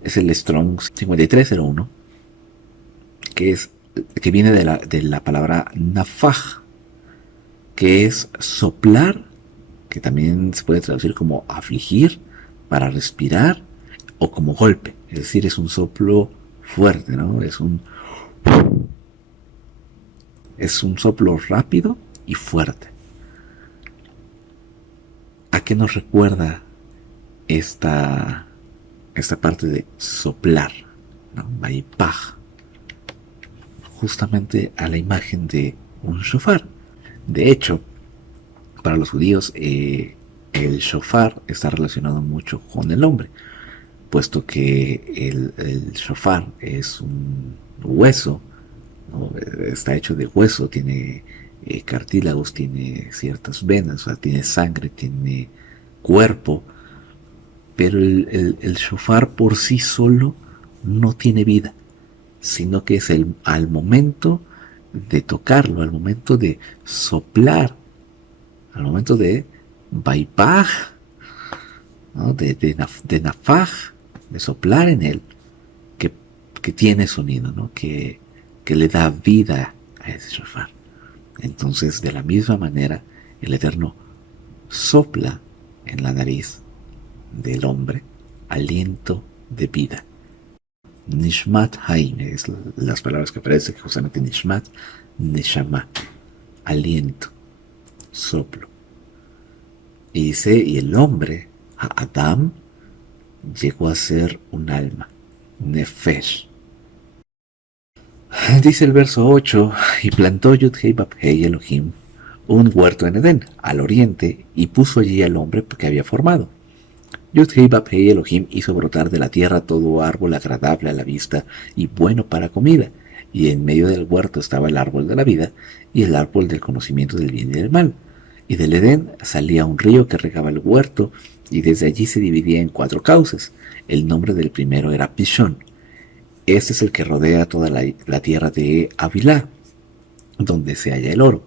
es el Strong 5301, que viene de la palabra Nafaj, que es soplar, que también se puede traducir como afligir, para respirar, o como golpe, es decir, es un soplo fuerte, ¿no? Es un soplo rápido y fuerte. ¿A qué nos recuerda esta parte de soplar, ¿no? Vaipaj, justamente a la imagen de un shofar. De hecho, para los judíos, el shofar está relacionado mucho con el hombre, puesto que el shofar es un hueso, ¿no? Está hecho de hueso, tiene cartílagos, tiene ciertas venas, o sea, tiene sangre, tiene cuerpo, pero el shofar por sí solo no tiene vida, sino que es al momento de tocarlo, al momento de soplar, al momento de vaipaj, ¿no? de nafaj, de soplar en él, que tiene sonido, ¿no? que le da vida a ese shofar. Entonces, de la misma manera, el Eterno sopla en la nariz del hombre aliento de vida. Nishmat Haim es las palabras que aparecen, justamente Nishmat, Neshama, aliento, soplo. Y dice, y el hombre, Adam, llegó a ser un alma, Nefesh. Dice el verso 8, y plantó Yud-Hei Bab-Hei Elohim un huerto en Edén, al oriente, y puso allí al hombre que había formado. Yud-Hei Bab-Hei Elohim hizo brotar de la tierra todo árbol agradable a la vista y bueno para comida, y en medio del huerto estaba el árbol de la vida y el árbol del conocimiento del bien y del mal. Y del Edén salía un río que regaba el huerto, y desde allí se dividía en 4 cauces. El nombre del primero era Pishón. Este es el que rodea toda la tierra de Havilá, donde se halla el oro,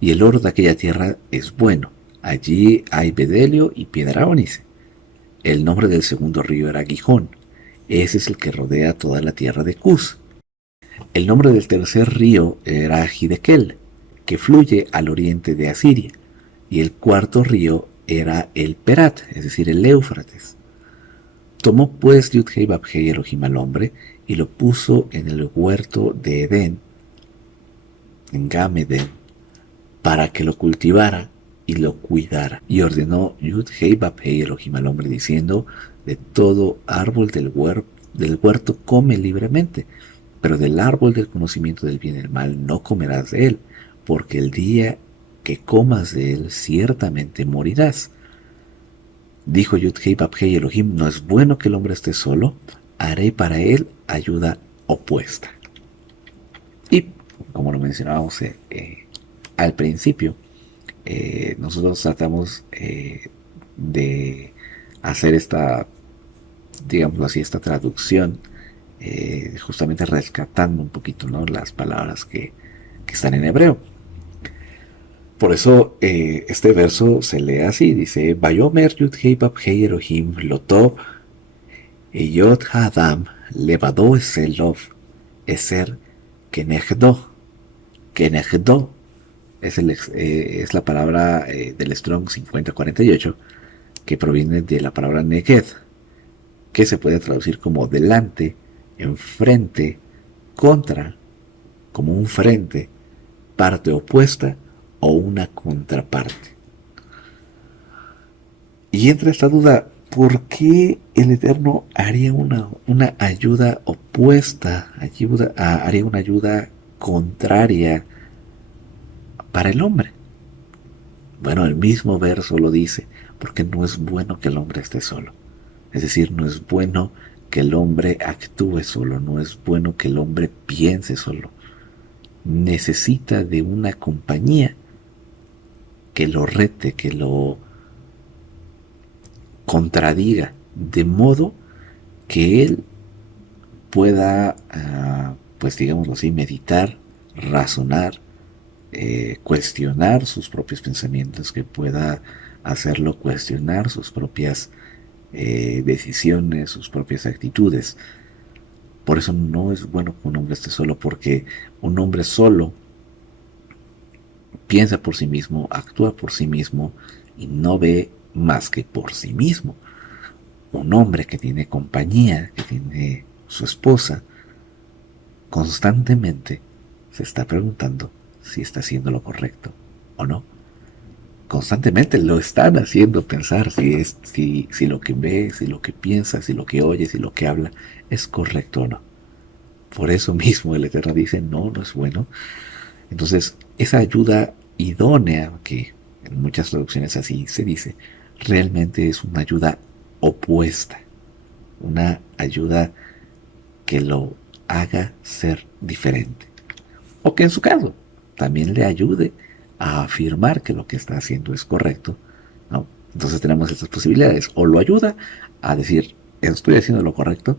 y el oro de aquella tierra es bueno. Allí hay bedelio y piedra ónice. El nombre del segundo río era Gijón. Ese es el que rodea toda la tierra de Cus. El nombre del tercer río era Hidekel, que fluye al oriente de Asiria. Y el cuarto río era el Perat, es decir, el Éufrates. Tomó pues Yud-Hei Bab-Hei Elohim al hombre y lo puso en el huerto de Edén, en Gameden, para que lo cultivara y lo cuidara. Y ordenó Yud-Hei Bab-Hei Elohim al hombre diciendo, de todo árbol del huerto come libremente, pero del árbol del conocimiento del bien y del mal no comerás de él, porque el día que comas de él ciertamente morirás. Dijo Yud-Hei Bab-Hei Elohim, no es bueno que el hombre esté solo, haré para él ayuda opuesta. Y como lo mencionábamos al principio, nosotros tratamos de hacer esta, digámoslo así, esta traducción, justamente rescatando un poquito, ¿no?, las palabras que están en hebreo. Por eso este verso se lee así, dice, Vayomer Yud-Hei Bab-Hei Elohim Lotov Eyot Hadam Levado Eselov Eser Kenegdo. Kenegdo es la palabra del Strong 5048, que proviene de la palabra Neged, que se puede traducir como delante, enfrente, contra, como un frente, parte opuesta o una contraparte. Y entra esta duda, ¿por qué el Eterno haría una ayuda opuesta, haría una ayuda contraria para el hombre? Bueno, el mismo verso lo dice, porque no es bueno que el hombre esté solo. Es decir, no es bueno que el hombre actúe solo, no es bueno que el hombre piense solo. Necesita de una compañía que lo rete, que lo contradiga, de modo que él pueda, pues digámoslo así, meditar, razonar, cuestionar sus propios pensamientos, que pueda hacerlo cuestionar sus propias decisiones, sus propias actitudes. Por eso no es bueno que un hombre esté solo, porque un hombre solo piensa por sí mismo, actúa por sí mismo y no ve más que por sí mismo. Un hombre que tiene compañía, que tiene su esposa, constantemente se está preguntando si está haciendo lo correcto o no. Constantemente lo están haciendo pensar si lo que ve, si lo que piensa, si lo que oye, si lo que habla es correcto o no. Por eso mismo el Eterno dice, no, no es bueno. Entonces, esa ayuda idónea, que en muchas traducciones así se dice, realmente es una ayuda opuesta, una ayuda que lo haga ser diferente. O que en su caso también le ayude a afirmar que lo que está haciendo es correcto, ¿no? Entonces tenemos estas posibilidades. O lo ayuda a decir, estoy haciendo lo correcto,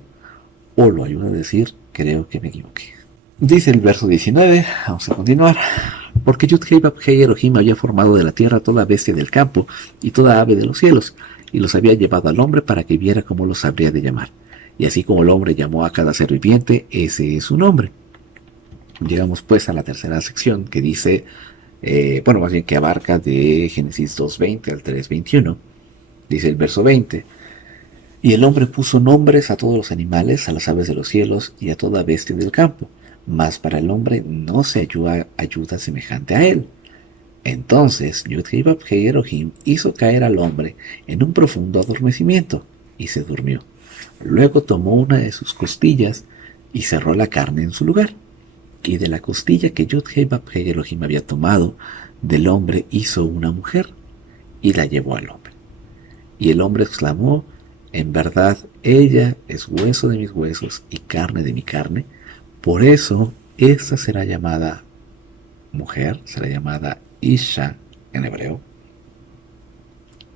o lo ayuda a decir, creo que me equivoqué. Dice el verso 19, vamos a continuar. Porque Yud-Hei-Vab-Hei Elohim había formado de la tierra toda bestia del campo y toda ave de los cielos, y los había llevado al hombre para que viera cómo los habría de llamar. Y así como el hombre llamó a cada ser viviente, ese es su nombre. Llegamos pues a la tercera sección que dice, bueno, más bien que abarca de Génesis 2.20 al 3.21. Dice el verso 20, y el hombre puso nombres a todos los animales, a las aves de los cielos y a toda bestia del campo, mas para el hombre no se halló ayuda semejante a él. Entonces Yud-Hei-Vab-Hei Elohim hizo caer al hombre en un profundo adormecimiento y se durmió. Luego tomó una de sus costillas y cerró la carne en su lugar. Y de la costilla que Yud-Hei-Vab-Hei Elohim había tomado del hombre hizo una mujer y la llevó al hombre. Y el hombre exclamó, en verdad ella es hueso de mis huesos y carne de mi carne, por eso esta será llamada mujer, será llamada Isha en hebreo,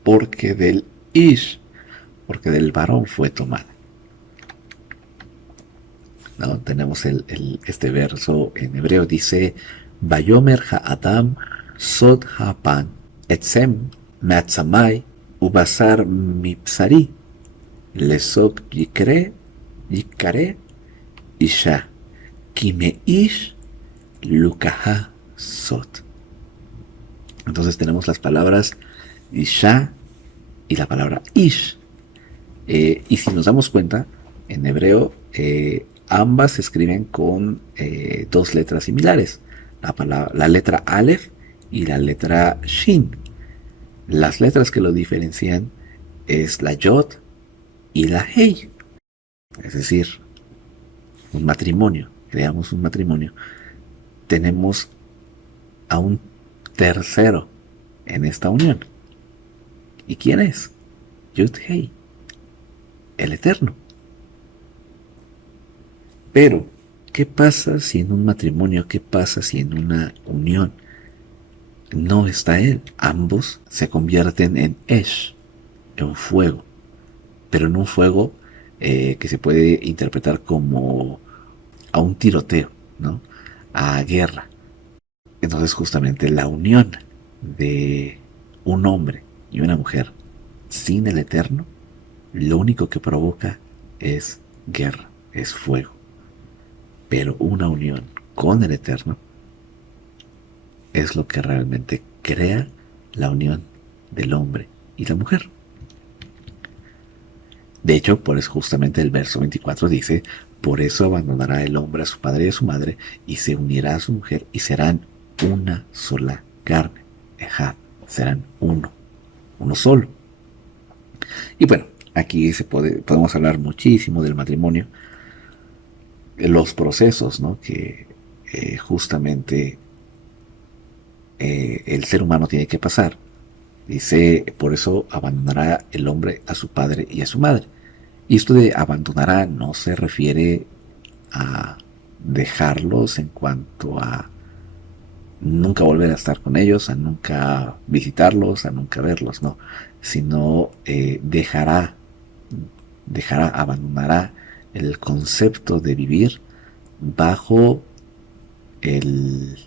porque del Ish, porque del varón fue tomada. ¿No? Tenemos este verso en hebreo, dice, Vayomer ha'adam sod ha'pan etzem me'atzamai ubasar mipsari lesok yikare isha kimeish lukaha sot. Entonces tenemos las palabras isha y la palabra ish. Y si nos damos cuenta, en hebreo ambas se escriben con dos letras similares, la letra Aleph y la letra Shin. Las letras que lo diferencian es la Yod y la Hei. Es decir, un matrimonio, creamos un matrimonio, tenemos a un tercero en esta unión. ¿Y quién es? Yud Hei, el Eterno. Pero, ¿qué pasa si en un matrimonio, qué pasa si en una unión no está él? Ambos se convierten en Esh, en fuego, pero en un fuego que se puede interpretar como a un tiroteo, ¿no? A guerra. Entonces justamente la unión de un hombre y una mujer sin el Eterno, lo único que provoca es guerra, es fuego. Pero una unión con el Eterno es lo que realmente crea la unión del hombre y la mujer. De hecho, por eso justamente el verso 24 dice, por eso abandonará el hombre a su padre y a su madre y se unirá a su mujer y serán una sola carne. Ejad, serán uno solo. Y bueno, aquí podemos hablar muchísimo del matrimonio, los procesos, ¿no? Que justamente el ser humano tiene que pasar. Dice, por eso abandonará el hombre a su padre y a su madre. Y esto de abandonará no se refiere a dejarlos en cuanto a nunca volver a estar con ellos, a nunca visitarlos, a nunca verlos, no, sino abandonará el concepto de vivir bajo el,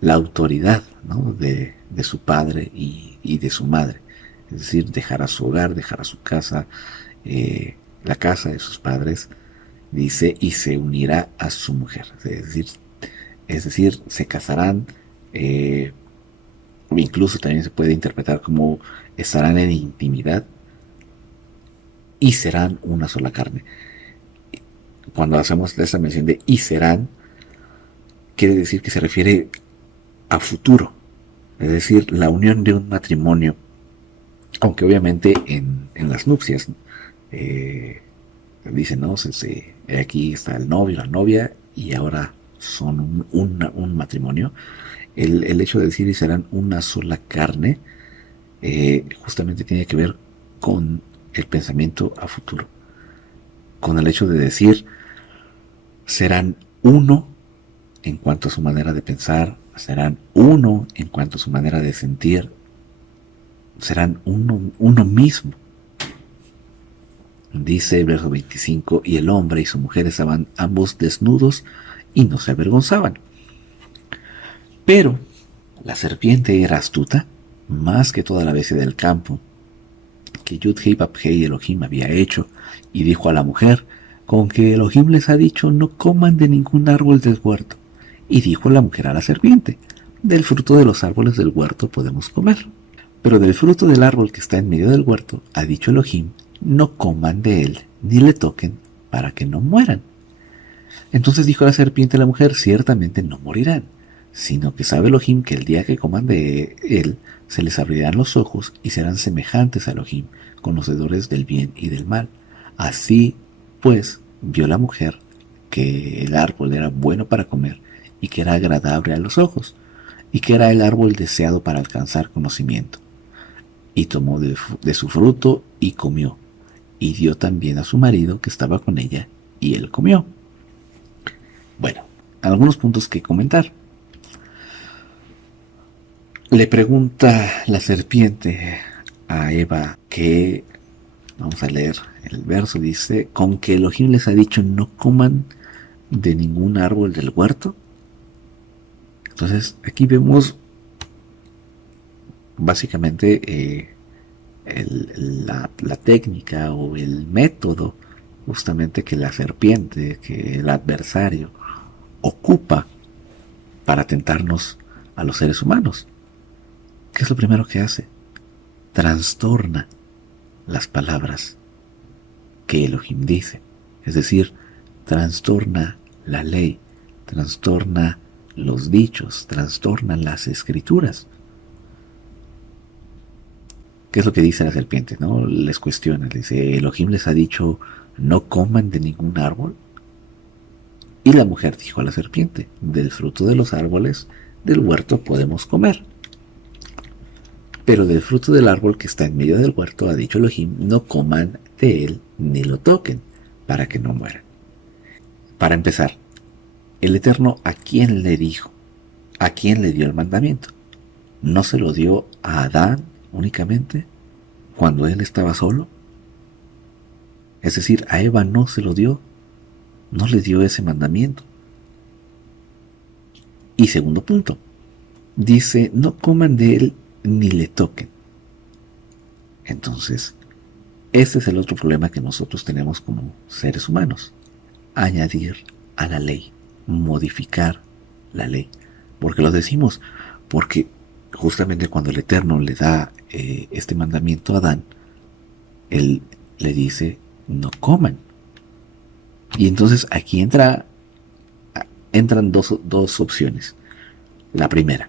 la autoridad, ¿no? de su padre y de su madre. Es decir, dejará su hogar, dejará su casa, la casa de sus padres, dice, y se unirá a su mujer. Es decir, se casarán, eh, incluso también se puede interpretar como estarán en intimidad y serán una sola carne. Cuando hacemos esa mención de y serán, quiere decir que se refiere a futuro. Es decir, la unión de un matrimonio, aunque obviamente en las nupcias, eh, dicen, no, aquí está el novio, la novia, y ahora son un matrimonio. El hecho de decir y serán una sola carne, justamente tiene que ver con el pensamiento a futuro, con el hecho de decir serán uno en cuanto a su manera de pensar, serán uno en cuanto a su manera de sentir, serán uno mismo. Dice el verso 25, y el hombre y su mujer estaban ambos desnudos y no se avergonzaban. Pero la serpiente era astuta, más que toda la bestia del campo, que Yud-Hei Bab-Hei Elohim había hecho, y dijo a la mujer, con que Elohim les ha dicho, no coman de ningún árbol del huerto. Y dijo la mujer a la serpiente, del fruto de los árboles del huerto podemos comer, pero del fruto del árbol que está en medio del huerto, ha dicho Elohim, no coman de él, ni le toquen, para que no mueran. Entonces dijo la serpiente a la mujer, ciertamente no morirán, sino que sabe Elohim que el día que coman de él, se les abrirán los ojos y serán semejantes a Elohim, conocedores del bien y del mal. Así, pues, vio la mujer que el árbol era bueno para comer y que era agradable a los ojos, y que era el árbol deseado para alcanzar conocimiento. Y tomó de su fruto y comió, y dio también a su marido que estaba con ella, y él comió. Bueno, algunos puntos que comentar. Le pregunta la serpiente a Eva que, vamos a leer el verso, dice, con que Elohim les ha dicho no coman de ningún árbol del huerto. Entonces aquí vemos básicamente la técnica o el método justamente que la serpiente, que el adversario ocupa para tentarnos a los seres humanos. ¿Qué es lo primero que hace? Trastorna las palabras que Elohim dice. Es decir, trastorna la ley, trastorna los dichos, trastorna las escrituras. ¿Qué es lo que dice la serpiente? ¿No? Les cuestiona, les dice, Elohim les ha dicho, no coman de ningún árbol. Y la mujer dijo a la serpiente, del fruto de los árboles del huerto podemos comer. Pero del fruto del árbol que está en medio del huerto, ha dicho Elohim, no coman de él ni lo toquen, para que no mueran. Para empezar, el Eterno, ¿a quién le dijo? ¿A quién le dio el mandamiento? ¿No se lo dio a Adán únicamente cuando él estaba solo? Es decir, a Eva no se lo dio, no le dio ese mandamiento. Y segundo punto, dice, no coman de él ni le toquen. Entonces, este es el otro problema que nosotros tenemos como seres humanos. Añadir a la ley, modificar la ley. ¿Por qué lo decimos? Porque justamente cuando el Eterno le da este mandamiento a Adán, él le dice, no coman. Y entonces aquí entran dos opciones. La primera,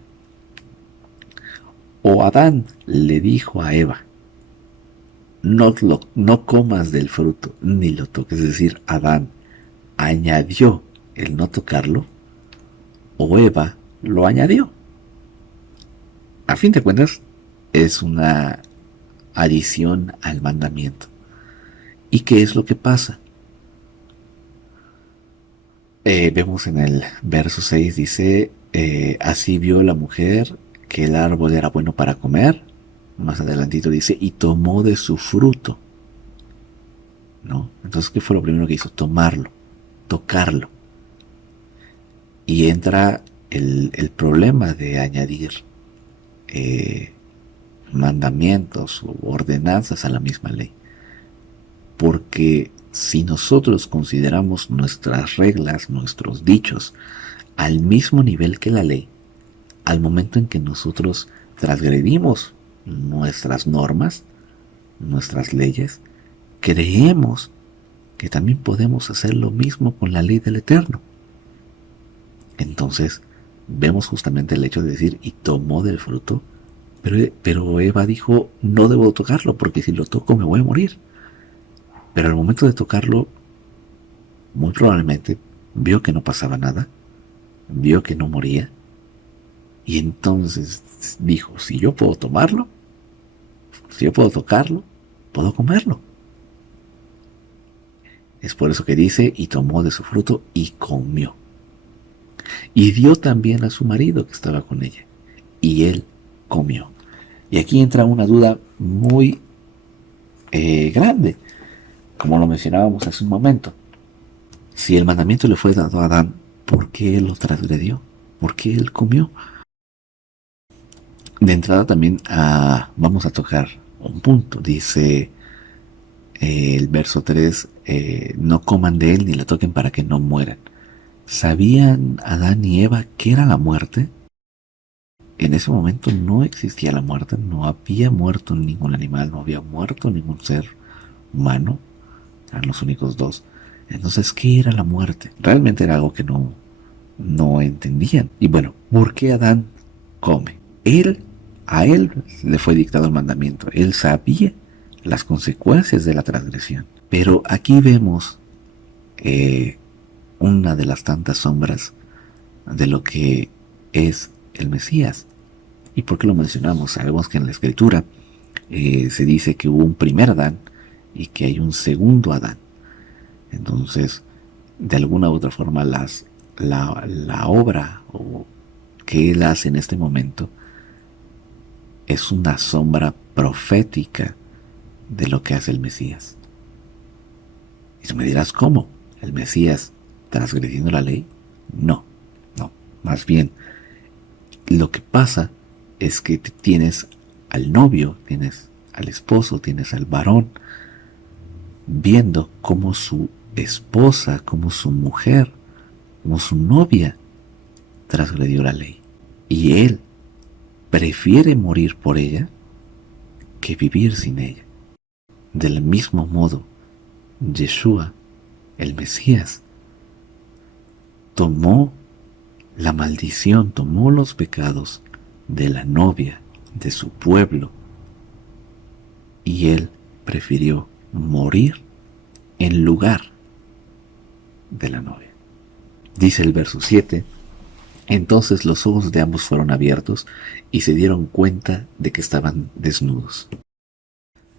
o Adán le dijo a Eva, no comas del fruto, ni lo toques. Es decir, Adán añadió el no tocarlo, o Eva lo añadió. A fin de cuentas, es una adición al mandamiento. ¿Y qué es lo que pasa? Vemos en el verso 6, dice, así vio la mujer que el árbol era bueno para comer. Más adelantito dice, y tomó de su fruto, ¿no? Entonces, ¿qué fue lo primero que hizo? Tomarlo, tocarlo. Y entra el problema de añadir eh, mandamientos o ordenanzas a la misma ley. Porque si nosotros consideramos nuestras reglas, nuestros dichos, al mismo nivel que la ley, al momento en que nosotros transgredimos nuestras normas, nuestras leyes, creemos que también podemos hacer lo mismo con la ley del Eterno. Entonces, vemos justamente el hecho de decir, y tomó del fruto, pero Eva dijo, no debo tocarlo, porque si lo toco me voy a morir. Pero al momento de tocarlo, muy probablemente vio que no pasaba nada, vio que no moría, y entonces dijo, si yo puedo tomarlo, si yo puedo tocarlo, puedo comerlo. Es por eso que dice, y tomó de su fruto y comió. Y dio también a su marido que estaba con ella, y él comió. Y aquí entra una duda muy grande, como lo mencionábamos hace un momento. Si el mandamiento le fue dado a Adán, ¿por qué él lo transgredió? ¿Por qué él comió? De entrada también vamos a tocar un punto. Dice el verso 3, no coman de él ni la toquen para que no mueran. ¿Sabían Adán y Eva qué era la muerte? En ese momento no existía la muerte, no había muerto ningún animal, no había muerto ningún ser humano, eran los únicos dos. Entonces, ¿qué era la muerte? Realmente era algo que no entendían. Y bueno, ¿por qué Adán come? A él le fue dictado el mandamiento, él sabía las consecuencias de la transgresión. Pero aquí vemos una de las tantas sombras de lo que es el Mesías. ¿Y por qué lo mencionamos? Sabemos que en la Escritura se dice que hubo un primer Adán y que hay un segundo Adán. Entonces, de alguna u otra forma, la obra que él hace en este momento es una sombra profética de lo que hace el Mesías. Y tú me dirás, ¿cómo? ¿El Mesías transgrediendo la ley? No, no. Más bien, lo que pasa es que tienes al novio, tienes al esposo, tienes al varón, viendo cómo su esposa, como su mujer, como su novia, transgredió la ley. Y él prefiere morir por ella que vivir sin ella. Del mismo modo, Yeshua, el Mesías, tomó la maldición, tomó los pecados de la novia, de su pueblo, y él prefirió morir en lugar de la novia. Dice el verso 7, entonces los ojos de ambos fueron abiertos y se dieron cuenta de que estaban desnudos.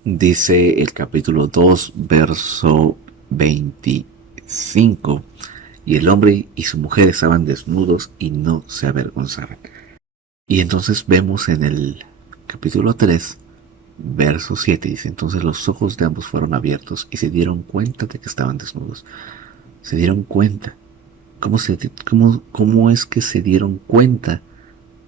Dice el capítulo 2, verso 25, y el hombre y su mujer estaban desnudos y no se avergonzaban. Y entonces vemos en el capítulo 3, verso 7, dice, entonces los ojos de ambos fueron abiertos y se dieron cuenta de que estaban desnudos. Se dieron cuenta. ¿Cómo es que se dieron cuenta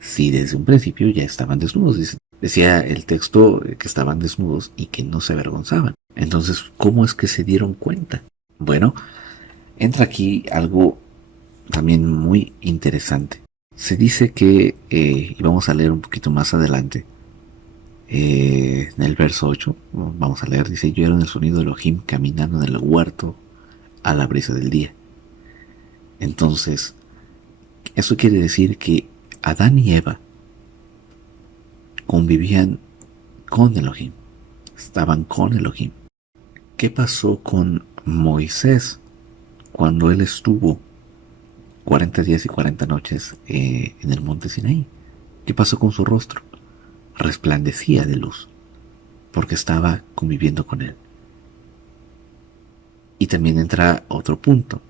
si desde un principio ya estaban desnudos? Decía el texto que estaban desnudos y que no se avergonzaban. Entonces, ¿cómo es que se dieron cuenta? Bueno, entra aquí algo también muy interesante. Se dice que, y vamos a leer un poquito más adelante, en el verso 8, vamos a leer, dice, yo era el sonido de Elohim caminando en el huerto a la brisa del día. Entonces, eso quiere decir que Adán y Eva convivían con Elohim, estaban con Elohim. ¿Qué pasó con Moisés cuando él estuvo 40 días y 40 noches en el monte Sinaí? ¿Qué pasó con su rostro? Resplandecía de luz, porque estaba conviviendo con él. Y también entra otro punto.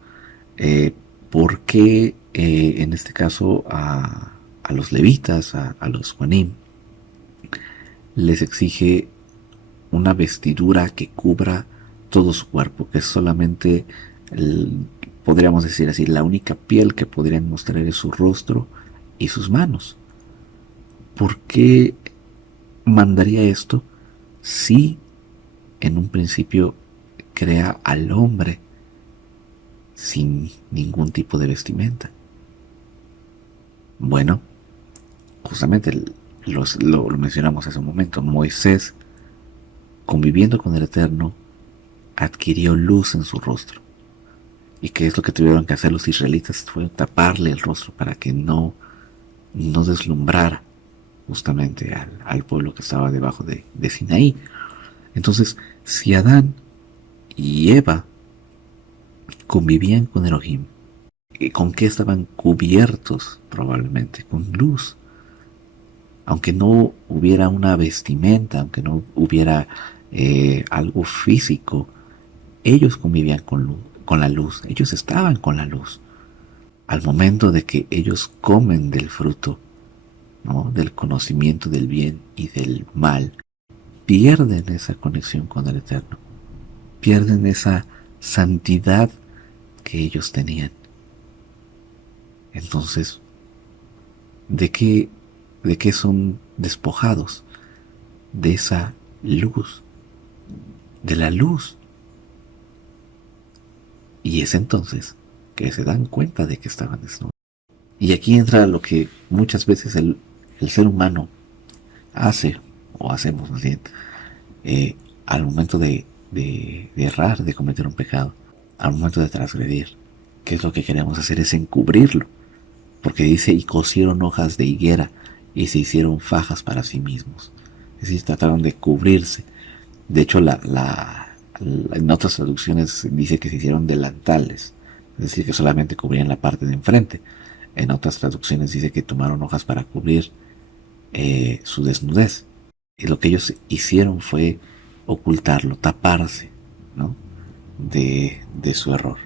¿Por qué en este caso a los levitas, a los Juanim, les exige una vestidura que cubra todo su cuerpo, que es solamente, podríamos decir así, la única piel que podrían mostrar es su rostro y sus manos? ¿Por qué mandaría esto si en un principio crea al hombre sin ningún tipo de vestimenta? Bueno, justamente lo mencionamos hace un momento. Moisés, conviviendo con el Eterno, adquirió luz en su rostro. ¿Y qué es lo que tuvieron que hacer los israelitas? Fue taparle el rostro para que no deslumbrara justamente al pueblo que estaba debajo de Sinaí. Entonces, si Adán y Eva convivían con Elohim, ¿con qué estaban cubiertos? Probablemente con luz. Aunque no hubiera una vestimenta, aunque no hubiera algo físico, ellos convivían con la luz, ellos estaban con la luz. Al momento de que ellos comen del fruto, ¿no?, del conocimiento del bien y del mal, pierden esa conexión con el Eterno, pierden esa santidad que ellos tenían. Entonces, ¿de qué son despojados? De esa luz, de la luz. Y es entonces que se dan cuenta de que estaban desnudos. Y aquí entra lo que muchas veces el ser humano hace, o hacemos más bien, al momento de errar, de cometer un pecado, al momento de transgredir. ¿Qué es lo que queremos hacer? Es encubrirlo. Porque dice, y cosieron hojas de higuera y se hicieron fajas para sí mismos. Es decir, trataron de cubrirse. De hecho, en otras traducciones dice que se hicieron delantales, es decir, que solamente cubrían la parte de enfrente. En otras traducciones dice que tomaron hojas para cubrir su desnudez. Y lo que ellos hicieron fue ocultarlo, taparse, ¿no?, de su error.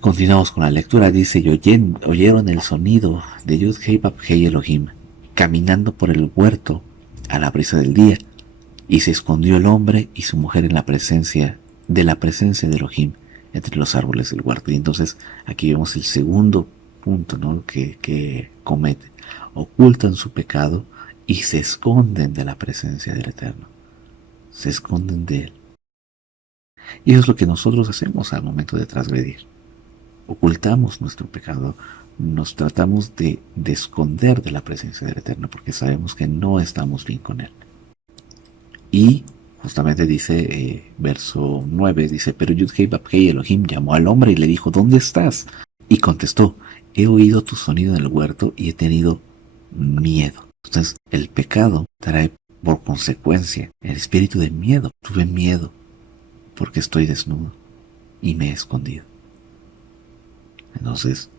Continuamos con la lectura. Dice, y oyeron el sonido de Yud Hei Bab Hei Elohim, caminando por el huerto a la brisa del día. Y se escondió el hombre y su mujer en la presencia de Elohim entre los árboles del huerto. Y entonces aquí vemos el segundo punto, ¿no?, que cometen. Ocultan su pecado y se esconden de la presencia del Eterno. Se esconden de Él. Y eso es lo que nosotros hacemos al momento de transgredir. Ocultamos nuestro pecado, nos tratamos de esconder de la presencia del Eterno porque sabemos que no estamos bien con Él. Y justamente dice, verso 9, dice, pero Yud Hei Bab Hei Elohim llamó al hombre y le dijo, ¿dónde estás? Y contestó, he oído tu sonido en el huerto y he tenido miedo. Entonces, el pecado trae por consecuencia el espíritu de miedo. Tuve miedo porque estoy desnudo y me he escondido. Entonces,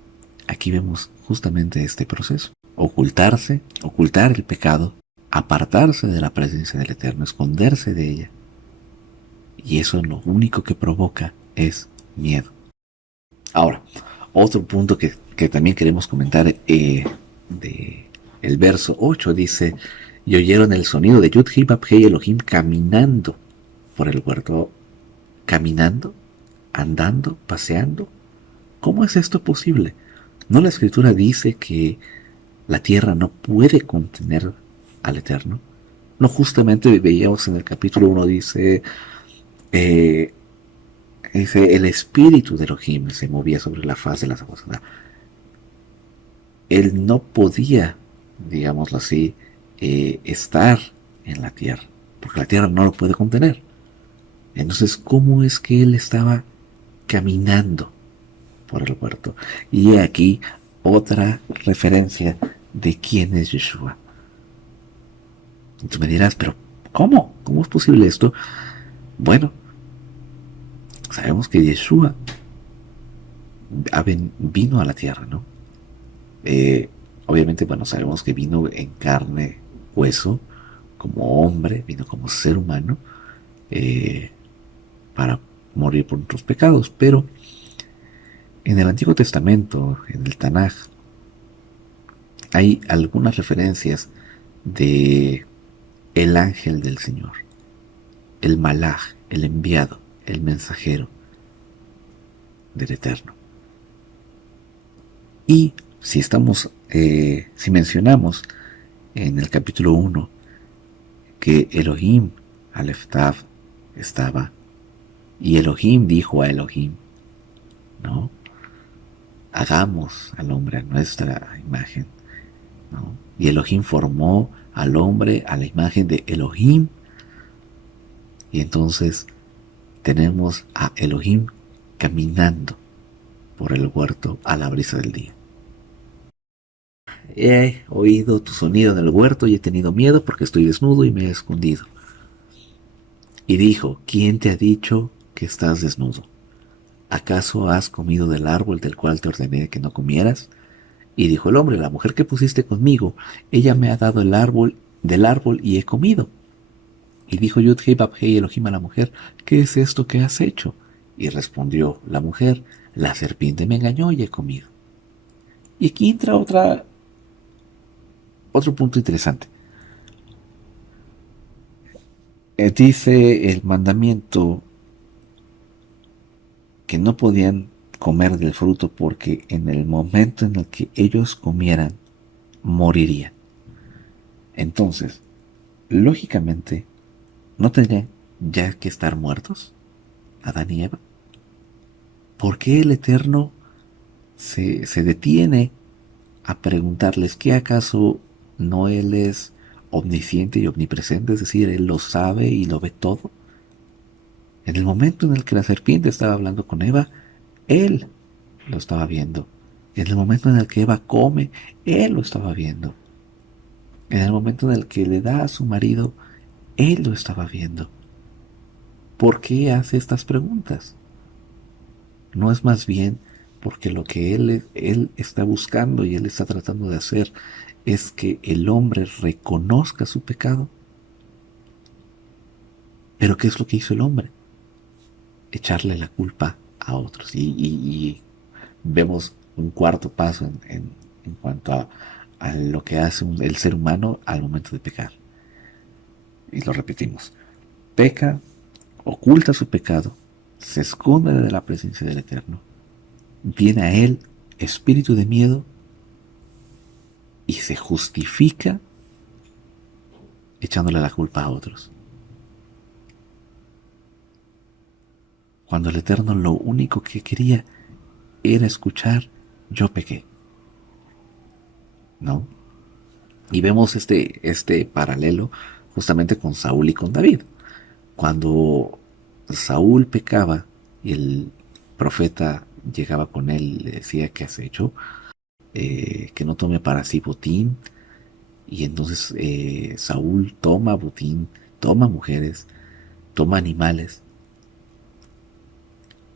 aquí vemos justamente este proceso. Ocultarse, ocultar el pecado, apartarse de la presencia del Eterno, esconderse de ella. Y eso lo único que provoca es miedo. Ahora, otro punto que también queremos comentar de el verso 8 dice, y oyeron el sonido de Yud Hei Bab Hei Elohim caminando por el huerto. ¿Caminando? ¿Andando? ¿Paseando? ¿Cómo es esto posible? ¿No la Escritura dice que la tierra no puede contener al Eterno? No, justamente veíamos en el capítulo 1, dice, el espíritu de Elohim se movía sobre la faz de las aguas. Él no podía, digámoslo así, estar en la tierra, porque la tierra no lo puede contener. Entonces, ¿cómo es que él estaba caminando por el huerto? Y aquí otra referencia de quién es Yeshua. Y tú me dirás, pero ¿cómo? ¿Cómo es posible esto? Bueno, sabemos que Yeshua vino a la tierra, ¿no? Eh, Obviamente, bueno, sabemos que vino en carne, hueso, como hombre, vino como ser humano, eh, para morir por nuestros pecados, pero en el Antiguo Testamento, en el Tanaj, hay algunas referencias de el ángel del Señor, el malaj, el enviado, el mensajero del Eterno. Y si mencionamos en el capítulo 1 que Elohim, Aleph Tav, estaba, y Elohim dijo a Elohim, ¿no? Hagamos al hombre a nuestra imagen, ¿no? Y Elohim formó al hombre a la imagen de Elohim, y entonces tenemos a Elohim caminando por el huerto a la brisa del día. He oído tu sonido en el huerto y he tenido miedo porque estoy desnudo y me he escondido. Y dijo, ¿quién te ha dicho que estás desnudo? ¿Acaso has comido del árbol del cual te ordené que no comieras? Y dijo el hombre, la mujer que pusiste conmigo, ella me ha dado el árbol del árbol y he comido. Y dijo Yud-Hei Bab-Hei Elohim a la mujer, ¿qué es esto que has hecho? Y respondió la mujer, la serpiente me engañó y he comido. Y aquí entra otro punto interesante. Dice el mandamiento que no podían comer del fruto porque en el momento en el que ellos comieran, morirían. Entonces, lógicamente, ¿no tendrían ya que estar muertos Adán y Eva? ¿Por qué el Eterno se detiene a preguntarles que acaso no Él es omnisciente y omnipresente? Es decir, Él lo sabe y lo ve todo. En el momento en el que la serpiente estaba hablando con Eva, Él lo estaba viendo. En el momento en el que Eva come, Él lo estaba viendo. En el momento en el que le da a su marido, Él lo estaba viendo. ¿Por qué hace estas preguntas? ¿No es más bien porque lo que él está buscando y Él está tratando de hacer es que el hombre reconozca su pecado? Pero ¿qué es lo que hizo el hombre? Echarle la culpa a otros. Y vemos un cuarto paso en cuanto a lo que hace el ser humano al momento de pecar. Y lo repetimos. Peca, oculta su pecado, se esconde de la presencia del Eterno. Viene a él espíritu de miedo y se justifica echándole la culpa a otros. Cuando el Eterno lo único que quería era escuchar, yo pequé, ¿no? Y vemos este paralelo justamente con Saúl y con David. Cuando Saúl pecaba y el profeta llegaba con él y le decía, ¿qué has hecho? Que no tome para sí botín. Y entonces Saúl toma botín, toma mujeres, toma animales.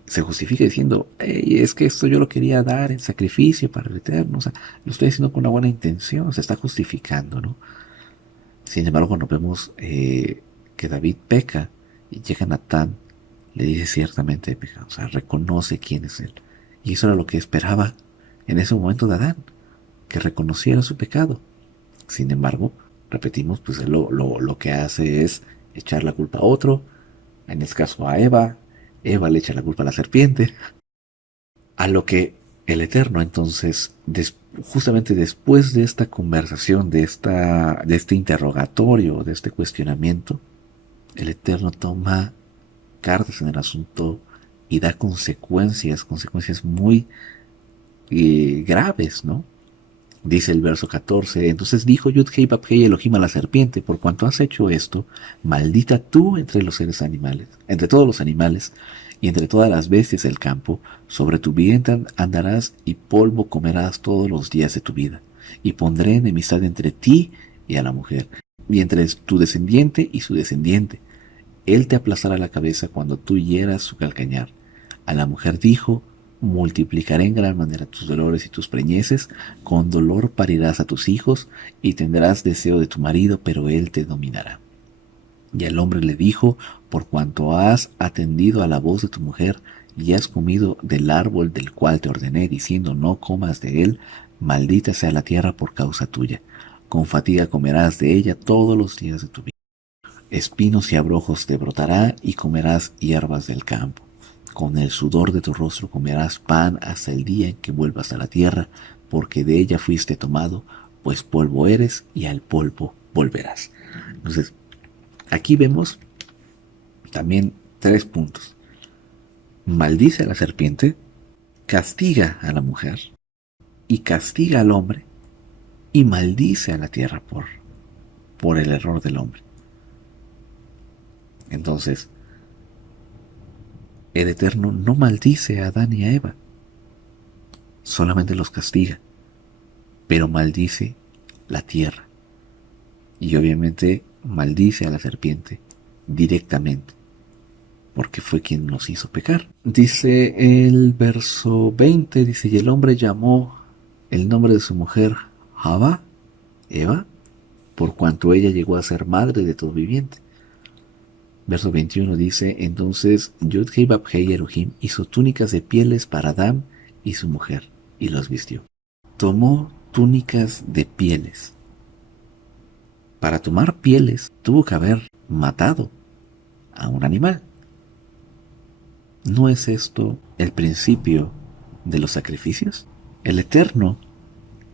Se justifica diciendo, hey, es que esto yo lo quería dar en sacrificio para el Eterno. O sea, lo estoy haciendo con una buena intención. Se está justificando, ¿no? Sin embargo, cuando vemos que David peca y llega Natán, le dice ciertamente peca, o sea, reconoce quién es él. Y eso era lo que esperaba en ese momento de Adán, que reconociera su pecado. Sin embargo, repetimos, pues él lo que hace es echar la culpa a otro, en este caso a Eva. Eva le echa la culpa a la serpiente, a lo que el Eterno entonces, justamente después de esta conversación, de este interrogatorio, de este cuestionamiento, el Eterno toma cartas en el asunto y da consecuencias muy graves, ¿no? Dice el verso 14, entonces dijo Yud-Hei Bab-Hei Elohim a la serpiente, por cuanto has hecho esto, maldita tú entre los seres animales, entre todos los animales, y entre todas las bestias del campo, sobre tu vientre andarás y polvo comerás todos los días de tu vida. Y pondré enemistad entre ti y a la mujer, y entre tu descendiente y su descendiente. Él te aplastará la cabeza cuando tú hieras su calcañar. A la mujer dijo: multiplicaré en gran manera tus dolores y tus preñeces, con dolor parirás a tus hijos, y tendrás deseo de tu marido, pero él te dominará. Y el hombre le dijo: por cuanto has atendido a la voz de tu mujer, y has comido del árbol del cual te ordené, diciendo: no comas de él, maldita sea la tierra por causa tuya. Con fatiga comerás de ella todos los días de tu vida. Espinos y abrojos te brotará, y comerás hierbas del campo. Con el sudor de tu rostro comerás pan hasta el día en que vuelvas a la tierra, porque de ella fuiste tomado, pues polvo eres y al polvo volverás. Entonces, aquí vemos también 3 puntos. Maldice a la serpiente, castiga a la mujer y castiga al hombre, y maldice a la tierra por el error del hombre. Entonces, el Eterno no maldice a Adán y a Eva, solamente los castiga, pero maldice la tierra. Y obviamente maldice a la serpiente directamente, porque fue quien nos hizo pecar. Dice el verso 20, dice: y el hombre llamó el nombre de su mujer Java, Eva, por cuanto ella llegó a ser madre de todo viviente. Verso 21 dice: entonces Yud-Hei-Bab-Hei Elohim hizo túnicas de pieles para Adán y su mujer, y los vistió. Tomó túnicas de pieles. Para tomar pieles tuvo que haber matado a un animal. ¿No es esto el principio de los sacrificios? El Eterno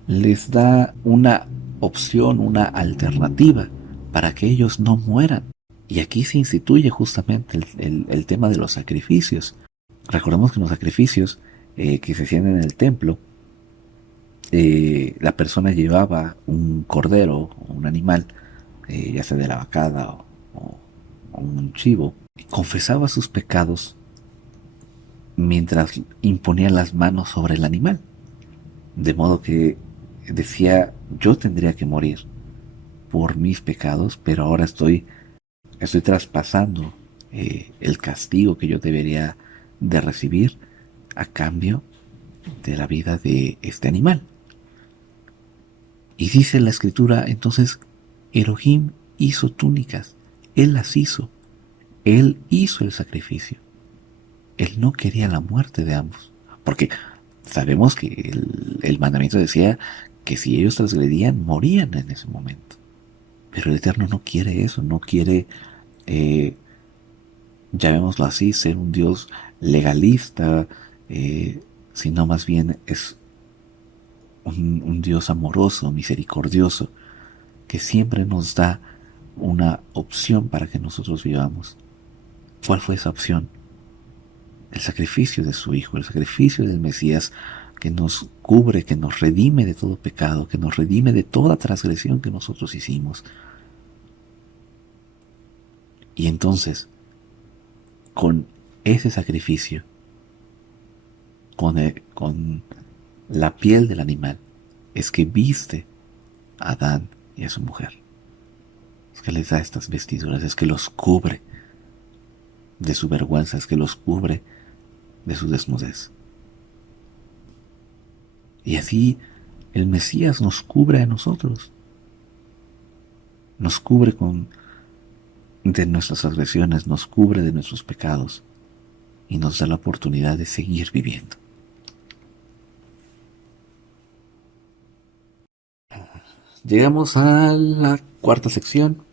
les da una opción, una alternativa para que ellos no mueran. Y aquí se instituye justamente el tema de los sacrificios. Recordemos que en los sacrificios que se hacían en el templo, la persona llevaba un cordero o un animal, ya sea de la vacada o un chivo, y confesaba sus pecados mientras imponía las manos sobre el animal. De modo que decía: yo tendría que morir por mis pecados, pero ahora estoy traspasando el castigo que yo debería de recibir a cambio de la vida de este animal. Y dice la escritura, entonces Elohim hizo túnicas, él las hizo, él hizo el sacrificio. Él no quería la muerte de ambos, porque sabemos que el mandamiento decía que si ellos transgredían, morían en ese momento. Pero el Eterno no quiere eso, no quiere, llamémoslo así, ser un Dios legalista, sino más bien es un Dios amoroso, misericordioso, que siempre nos da una opción para que nosotros vivamos. ¿Cuál fue esa opción? El sacrificio de su Hijo, el sacrificio del Mesías, que nos cubre, que nos redime de todo pecado, que nos redime de toda transgresión que nosotros hicimos. Y entonces, con ese sacrificio, con la piel del animal, es que viste a Adán y a su mujer. Es que les da estas vestiduras, es que los cubre de su vergüenza, es que los cubre de su desnudez. Y así el Mesías nos cubre a nosotros. Nos cubre de nuestras agresiones, nos cubre de nuestros pecados y nos da la oportunidad de seguir viviendo. Llegamos a la cuarta sección,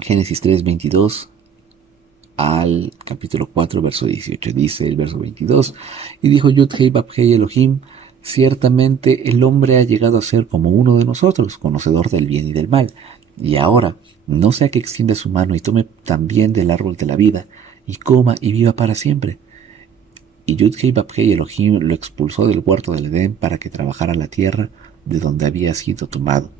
Génesis 3:22 al capítulo 4, verso 18. Dice el verso 22: y dijo Yud-Hei-Bab-Hei Elohim: ciertamente el hombre ha llegado a ser como uno de nosotros, conocedor del bien y del mal. Y ahora, no sea que extienda su mano y tome también del árbol de la vida, y coma y viva para siempre. Y Yud-Hei-Bab-Hei Elohim lo expulsó del huerto del Edén para que trabajara la tierra de donde había sido tomado.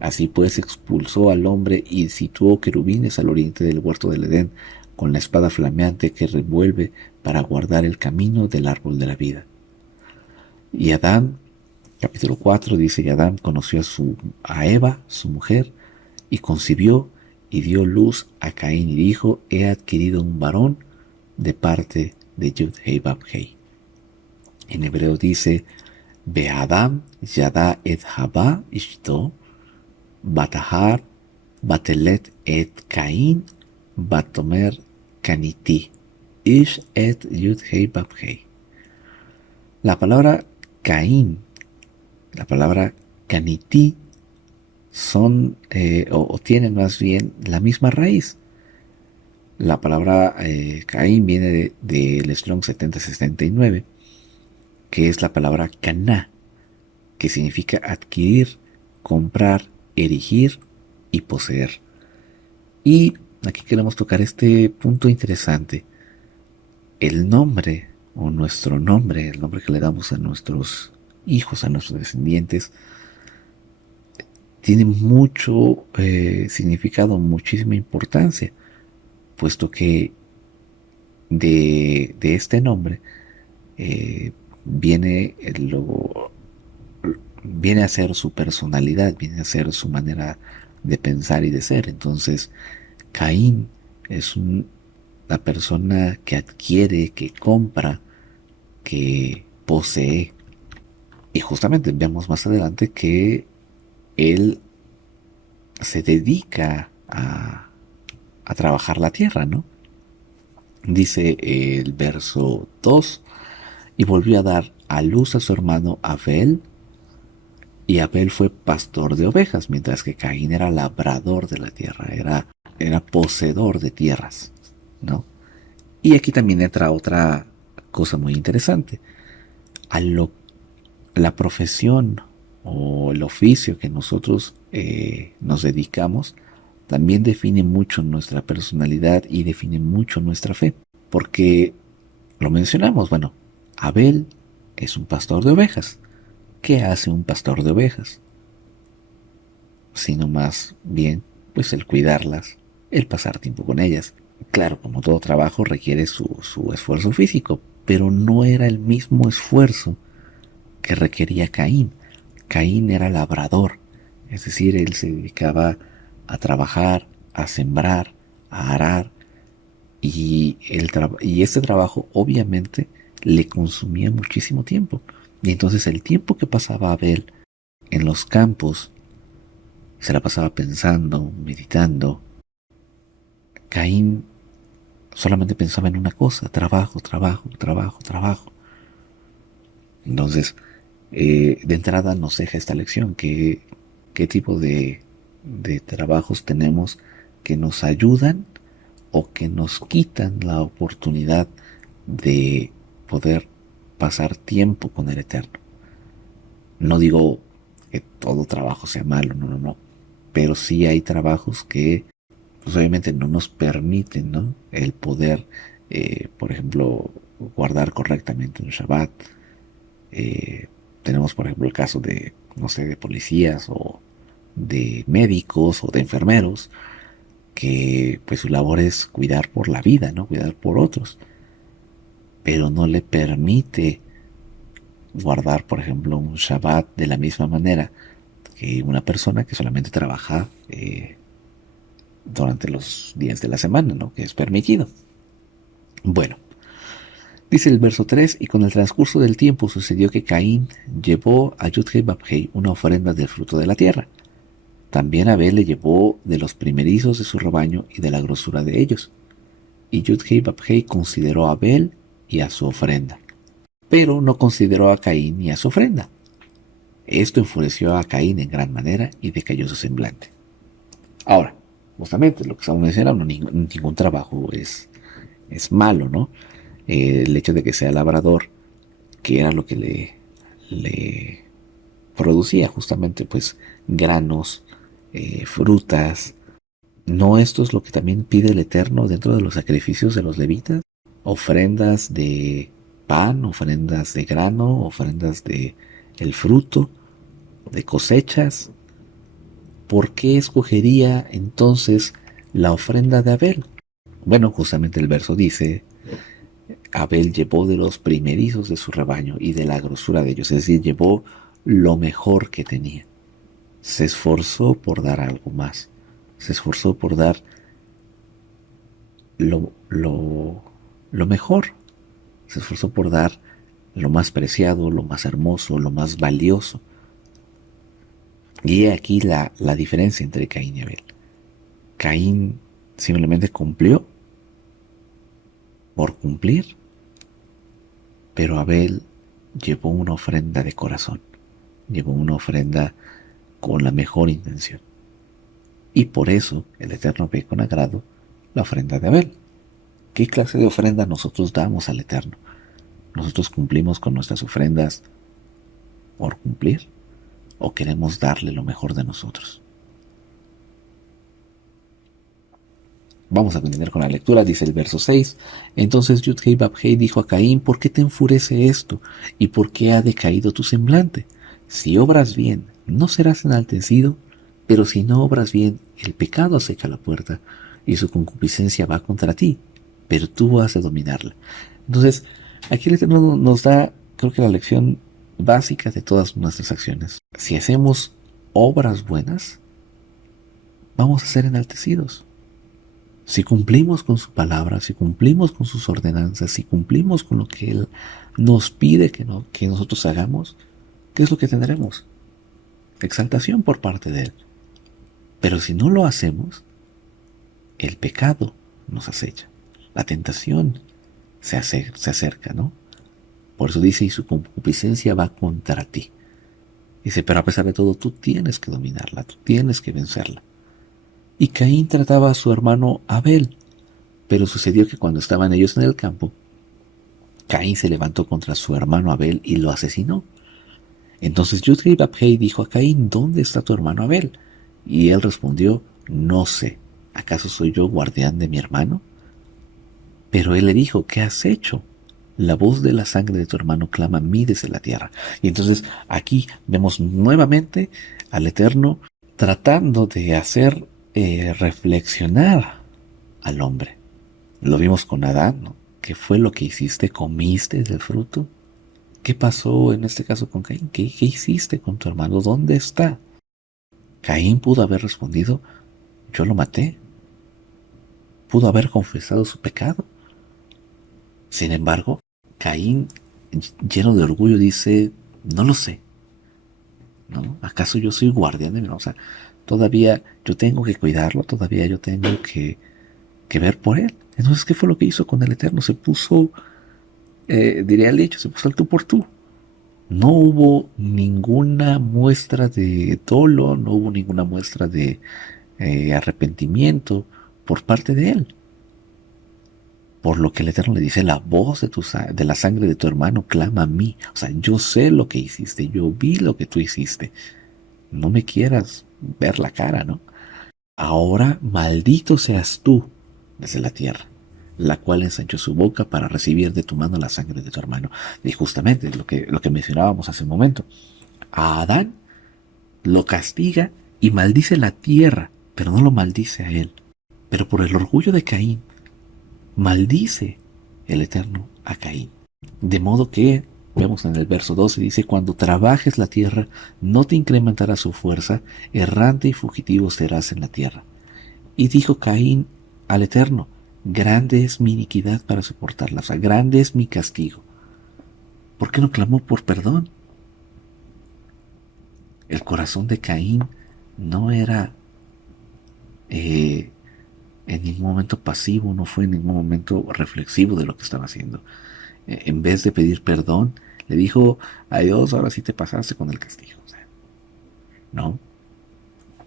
Así pues expulsó al hombre y situó querubines al oriente del huerto del Edén, con la espada flameante que revuelve para guardar el camino del árbol de la vida. Y Adán, capítulo 4, dice: y Adán conoció a Eva, su mujer, y concibió y dio luz a Caín y dijo, he adquirido un varón de parte de Yud-Hei Bab-Hei. En hebreo dice, Be'adam yada et haba ishto, batahar batelet et Caín, batomer caniti, ish et Yud-Hei Bab-Hei. La palabra Caín, la palabra caniti, son o tienen más bien la misma raíz. La palabra Caín viene del Strong 7069, que es la palabra caná, que significa adquirir, comprar, erigir y poseer. Y aquí queremos tocar este punto interesante. El nombre, o nuestro nombre, el nombre que le damos a nuestros hijos, a nuestros descendientes, tiene mucho significado, muchísima importancia, puesto que de este nombre eh, viene, viene a ser su personalidad, viene a ser su manera de pensar y de ser. Entonces, Caín es la persona que adquiere, que compra, que posee. Y justamente vemos más adelante que él se dedica a trabajar la tierra, ¿no? Dice el verso 2, y volvió a dar a luz a su hermano Abel, y Abel fue pastor de ovejas, mientras que Caín era labrador de la tierra, era poseedor de tierras, ¿no? Y aquí también entra otra cosa muy interesante. A la profesión o el oficio que nosotros nos dedicamos también define mucho nuestra personalidad y define mucho nuestra fe. Porque lo mencionamos, bueno, Abel es un pastor de ovejas. ¿Qué hace un pastor de ovejas? Sino más bien, pues el cuidarlas, el pasar tiempo con ellas. Claro, como todo trabajo requiere su esfuerzo físico, pero no era el mismo esfuerzo que requería Caín. Caín era labrador, es decir, él se dedicaba a trabajar, a sembrar, a arar, y este trabajo obviamente le consumía muchísimo tiempo. Y entonces el tiempo que pasaba Abel en los campos se la pasaba pensando, meditando. Caín solamente pensaba en una cosa, trabajo, trabajo, trabajo, trabajo. Entonces, de entrada nos deja esta lección, qué tipo de trabajos tenemos que nos ayudan o que nos quitan la oportunidad de poder pasar tiempo con el Eterno. No digo que todo trabajo sea malo, no, no, no, pero sí hay trabajos que pues obviamente no nos permiten, ¿no? El poder, por ejemplo, guardar correctamente un Shabbat. Tenemos, por ejemplo, el caso de, no sé, de policías o de médicos o de enfermeros que pues su labor es cuidar por la vida, ¿no? Cuidar por otros, pero no le permite guardar, por ejemplo, un Shabbat de la misma manera que una persona que solamente trabaja durante los días de la semana, ¿no? Que es permitido. Bueno, dice el verso 3, y con el transcurso del tiempo sucedió que Caín llevó a Yud-Hei Bab-Hei una ofrenda del fruto de la tierra. También Abel le llevó de los primerizos de su rebaño y de la grosura de ellos. Y Yud-Hei Bab-Hei consideró a Abel y a su ofrenda, pero no consideró a Caín ni a su ofrenda. Esto enfureció a Caín en gran manera y decayó su semblante. Ahora, justamente lo que estamos mencionando, ningún trabajo es malo, ¿no? El hecho de que sea labrador, que era lo que le producía justamente pues granos, frutas. ¿No esto es lo que también pide el Eterno dentro de los sacrificios de los levitas? Ofrendas de pan, ofrendas de grano, ofrendas de el fruto, de cosechas. ¿Por qué escogería entonces la ofrenda de Abel? Bueno, justamente el verso dice, Abel llevó de los primerizos de su rebaño y de la grosura de ellos, es decir, llevó lo mejor que tenía. Se esforzó por dar algo más. se esforzó por dar lo, lo, lo mejor, se esforzó por dar lo más preciado, lo más hermoso, lo más valioso. Y he aquí la diferencia entre Caín y Abel. Caín simplemente cumplió por cumplir, pero Abel llevó una ofrenda de corazón, llevó una ofrenda con la mejor intención. Y por eso el Eterno ve con agrado la ofrenda de Abel. ¿Qué clase de ofrenda nosotros damos al Eterno? ¿Nosotros cumplimos con nuestras ofrendas por cumplir o queremos darle lo mejor de nosotros? Vamos a continuar con la lectura, dice el verso 6. Entonces Yudhei Babhei dijo a Caín: ¿por qué te enfurece esto? ¿Y por qué ha decaído tu semblante? Si obras bien, no serás enaltecido, pero si no obras bien, el pecado acecha la puerta y su concupiscencia va contra ti, pero tú has de dominarla. Entonces, aquí el Eterno nos da, creo que la lección básica de todas nuestras acciones. Si hacemos obras buenas, vamos a ser enaltecidos. Si cumplimos con su palabra, si cumplimos con sus ordenanzas, si cumplimos con lo que Él nos pide que nosotros hagamos, ¿qué es lo que tendremos? Exaltación por parte de Él. Pero si no lo hacemos, el pecado nos acecha. La tentación se acerca, ¿no? Por eso dice, y su concupiscencia va contra ti. Dice, pero a pesar de todo, tú tienes que dominarla, tú tienes que vencerla. Y Caín trataba a su hermano Abel, pero sucedió que cuando estaban ellos en el campo, Caín se levantó contra su hermano Abel y lo asesinó. Entonces Yudhei Babhei dijo a Caín: ¿dónde está tu hermano Abel? Y él respondió: no sé, ¿acaso soy yo guardián de mi hermano? Pero él le dijo: ¿qué has hecho? La voz de la sangre de tu hermano clama a mí desde la tierra. Y entonces aquí vemos nuevamente al Eterno tratando de hacer reflexionar al hombre. Lo vimos con Adán, ¿no? ¿Qué fue lo que hiciste? ¿Comiste del fruto? ¿Qué pasó en este caso con Caín? ¿Qué hiciste con tu hermano? ¿Dónde está? Caín pudo haber respondido: yo lo maté. Pudo haber confesado su pecado. Sin embargo, Caín, lleno de orgullo, dice: no lo sé, ¿no? ¿Acaso yo soy guardián de mi hermano? O sea, todavía yo tengo que cuidarlo, todavía yo tengo que ver por él. Entonces, ¿qué fue lo que hizo con el Eterno? Se puso, diría el dicho, se puso al tú por tú. No hubo ninguna muestra de dolo, no hubo ninguna muestra de arrepentimiento por parte de él. Por lo que el Eterno le dice: la voz de la sangre de tu hermano clama a mí. O sea, yo sé lo que hiciste, yo vi lo que tú hiciste. No me quieras ver la cara, ¿no? Ahora maldito seas tú desde la tierra, la cual ensanchó su boca para recibir de tu mano la sangre de tu hermano. Y justamente lo que mencionábamos hace un momento. A Adán lo castiga y maldice la tierra, pero no lo maldice a él. Pero por el orgullo de Caín, maldice el Eterno a Caín. De modo que, vemos en el verso 12, dice: cuando trabajes la tierra, no te incrementará su fuerza, errante y fugitivo serás en la tierra. Y dijo Caín al Eterno: grande es mi iniquidad para soportarla, o sea, grande es mi castigo. ¿Por qué no clamó por perdón? El corazón de Caín no era eh, en ningún momento pasivo, no fue en ningún momento reflexivo de lo que estaba haciendo. En vez de pedir perdón, le dijo a Dios: ahora sí te pasaste con el castigo. O sea, ¿no?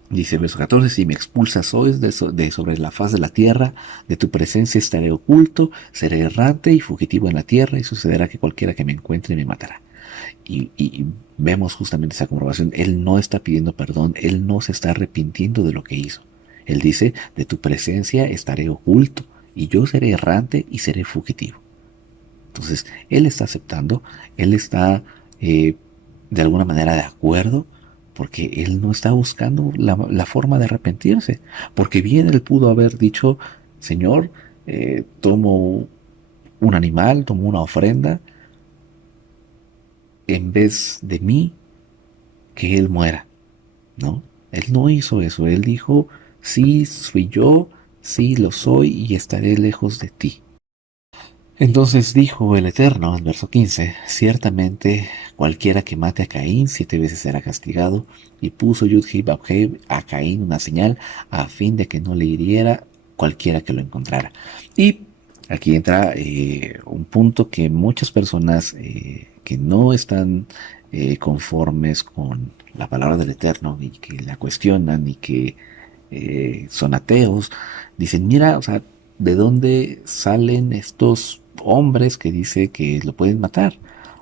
Dice el verso 14: si me expulsas hoy de sobre la faz de la tierra, de tu presencia estaré oculto, seré errante y fugitivo en la tierra, y sucederá que cualquiera que me encuentre me matará. Y vemos justamente esa comprobación. Él no está pidiendo perdón, él no se está arrepintiendo de lo que hizo. Él dice: de tu presencia estaré oculto, y yo seré errante y seré fugitivo. Entonces, él está aceptando, él está de alguna manera de acuerdo, porque él no está buscando la forma de arrepentirse. Porque bien él pudo haber dicho: Señor, tomo un animal, tomo una ofrenda, en vez de mí, que él muera, ¿no? Él no hizo eso, él dijo: Sí, soy yo, sí lo soy y estaré lejos de ti. Entonces dijo el Eterno, en verso 15, ciertamente cualquiera que mate a Caín 7 veces será castigado, y puso Yud-Heh Vavheh a Caín una señal a fin de que no le hiriera cualquiera que lo encontrara. Y aquí entra un punto que muchas personas que no están conformes con la palabra del Eterno y que la cuestionan y que son ateos, dicen, mira, o sea, ¿de dónde salen estos hombres que dice que lo pueden matar?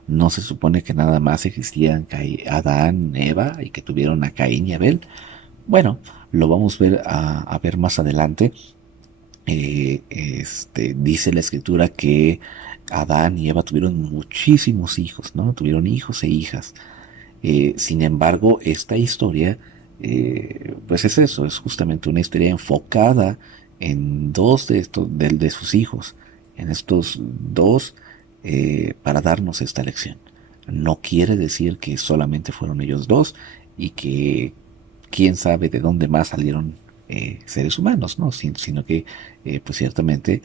¿No se supone que nada más existían Adán, Eva y que tuvieron a Caín y Abel? Bueno, lo vamos a ver más adelante. Dice la escritura que Adán y Eva tuvieron muchísimos hijos, ¿no? Tuvieron hijos e hijas. Sin embargo, esta historia, pues es eso, es justamente una historia enfocada en dos de estos, de sus hijos, en estos dos, para darnos esta lección. No quiere decir que solamente fueron ellos dos y que quién sabe de dónde más salieron seres humanos, ¿no? Sino que, pues ciertamente,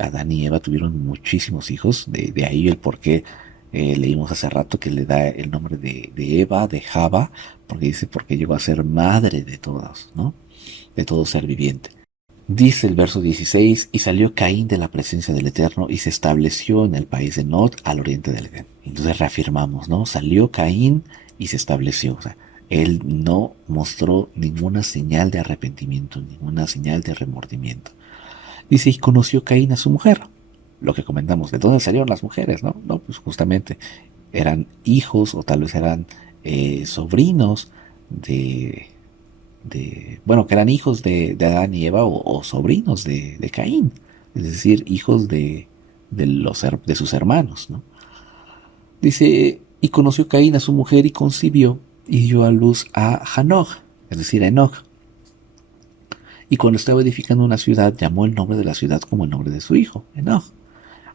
Adán y Eva tuvieron muchísimos hijos, de ahí el por qué leímos hace rato que le da el nombre de Eva, de Java, porque dice porque llegó a ser madre de todos, ¿no? De todo ser viviente. Dice el verso 16, y salió Caín de la presencia del Eterno y se estableció en el país de Nod al oriente del Edén. Entonces reafirmamos, ¿no? Salió Caín y se estableció. O sea, él no mostró ninguna señal de arrepentimiento, ninguna señal de remordimiento. Dice, y conoció Caín a su mujer. Lo que comentamos, ¿de dónde salieron las mujeres? No, no, pues justamente eran hijos o tal vez eran sobrinos de, bueno, que eran hijos de Adán y Eva o sobrinos de Caín, es decir, hijos de sus hermanos, ¿no? Dice, y conoció Caín a su mujer y concibió y dio a luz a Hanoch, es decir, a Enoch. Y cuando estaba edificando una ciudad, llamó el nombre de la ciudad como el nombre de su hijo, Enoch.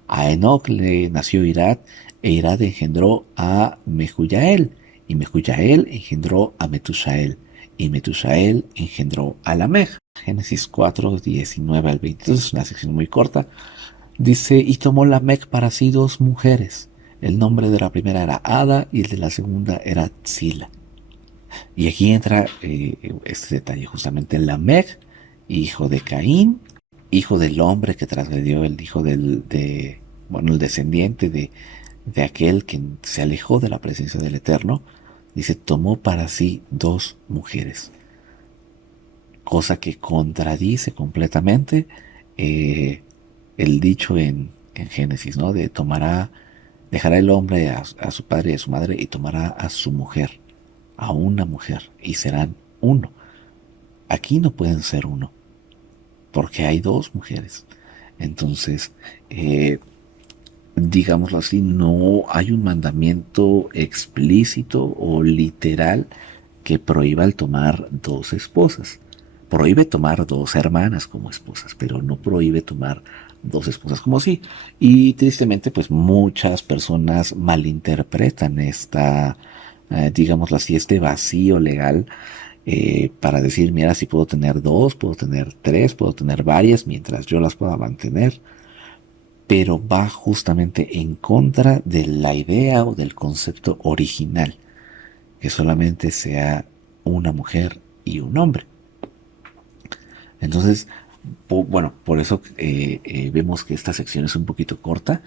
A Enoch le nació Irad, e Irad engendró a Mehujael, y Mehujael engendró a Metushael, y Metushael engendró a Lamech. Génesis 4, 19 al 22, es una sección muy corta. Dice, y tomó Lamech para sí dos mujeres. El nombre de la primera era Ada y el de la segunda era Tzila. Y aquí entra este detalle, justamente Lamech, hijo de Caín, hijo del hombre que transgredió, el hijo bueno, el descendiente de aquel que se alejó de la presencia del Eterno, dice, tomó para sí dos mujeres, cosa que contradice completamente eh, el dicho en Génesis, ¿no? De dejará el hombre a su padre y a su madre y tomará a su mujer, a una mujer, y serán uno. Aquí no pueden ser uno, porque hay dos mujeres. Entonces, digámoslo así, no hay un mandamiento explícito o literal que prohíba el tomar dos esposas. Prohíbe tomar dos hermanas como esposas, pero no prohíbe tomar dos esposas como sí. Y tristemente, pues muchas personas malinterpretan digámoslo así, este vacío legal para decir, mira, si puedo tener dos, puedo tener tres, puedo tener varias mientras yo las pueda mantener, pero va justamente en contra de la idea o del concepto original, que solamente sea una mujer y un hombre. Entonces, bueno, por eso vemos que esta sección es un poquito corta,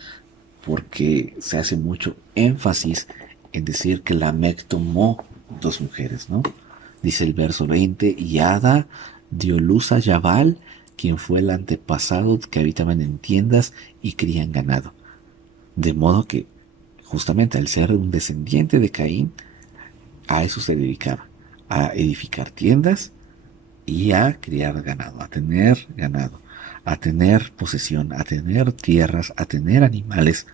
porque se hace mucho énfasis en decir que Lamec tomó dos mujeres, ¿no? Dice el verso 20, y Ada dio luz a Yabal, quien fue el antepasado que habitaban en tiendas y crían ganado. De modo que, justamente al ser un descendiente de Caín, a eso se dedicaba, a edificar tiendas y a criar ganado, a tener posesión, a tener tierras, a tener animales.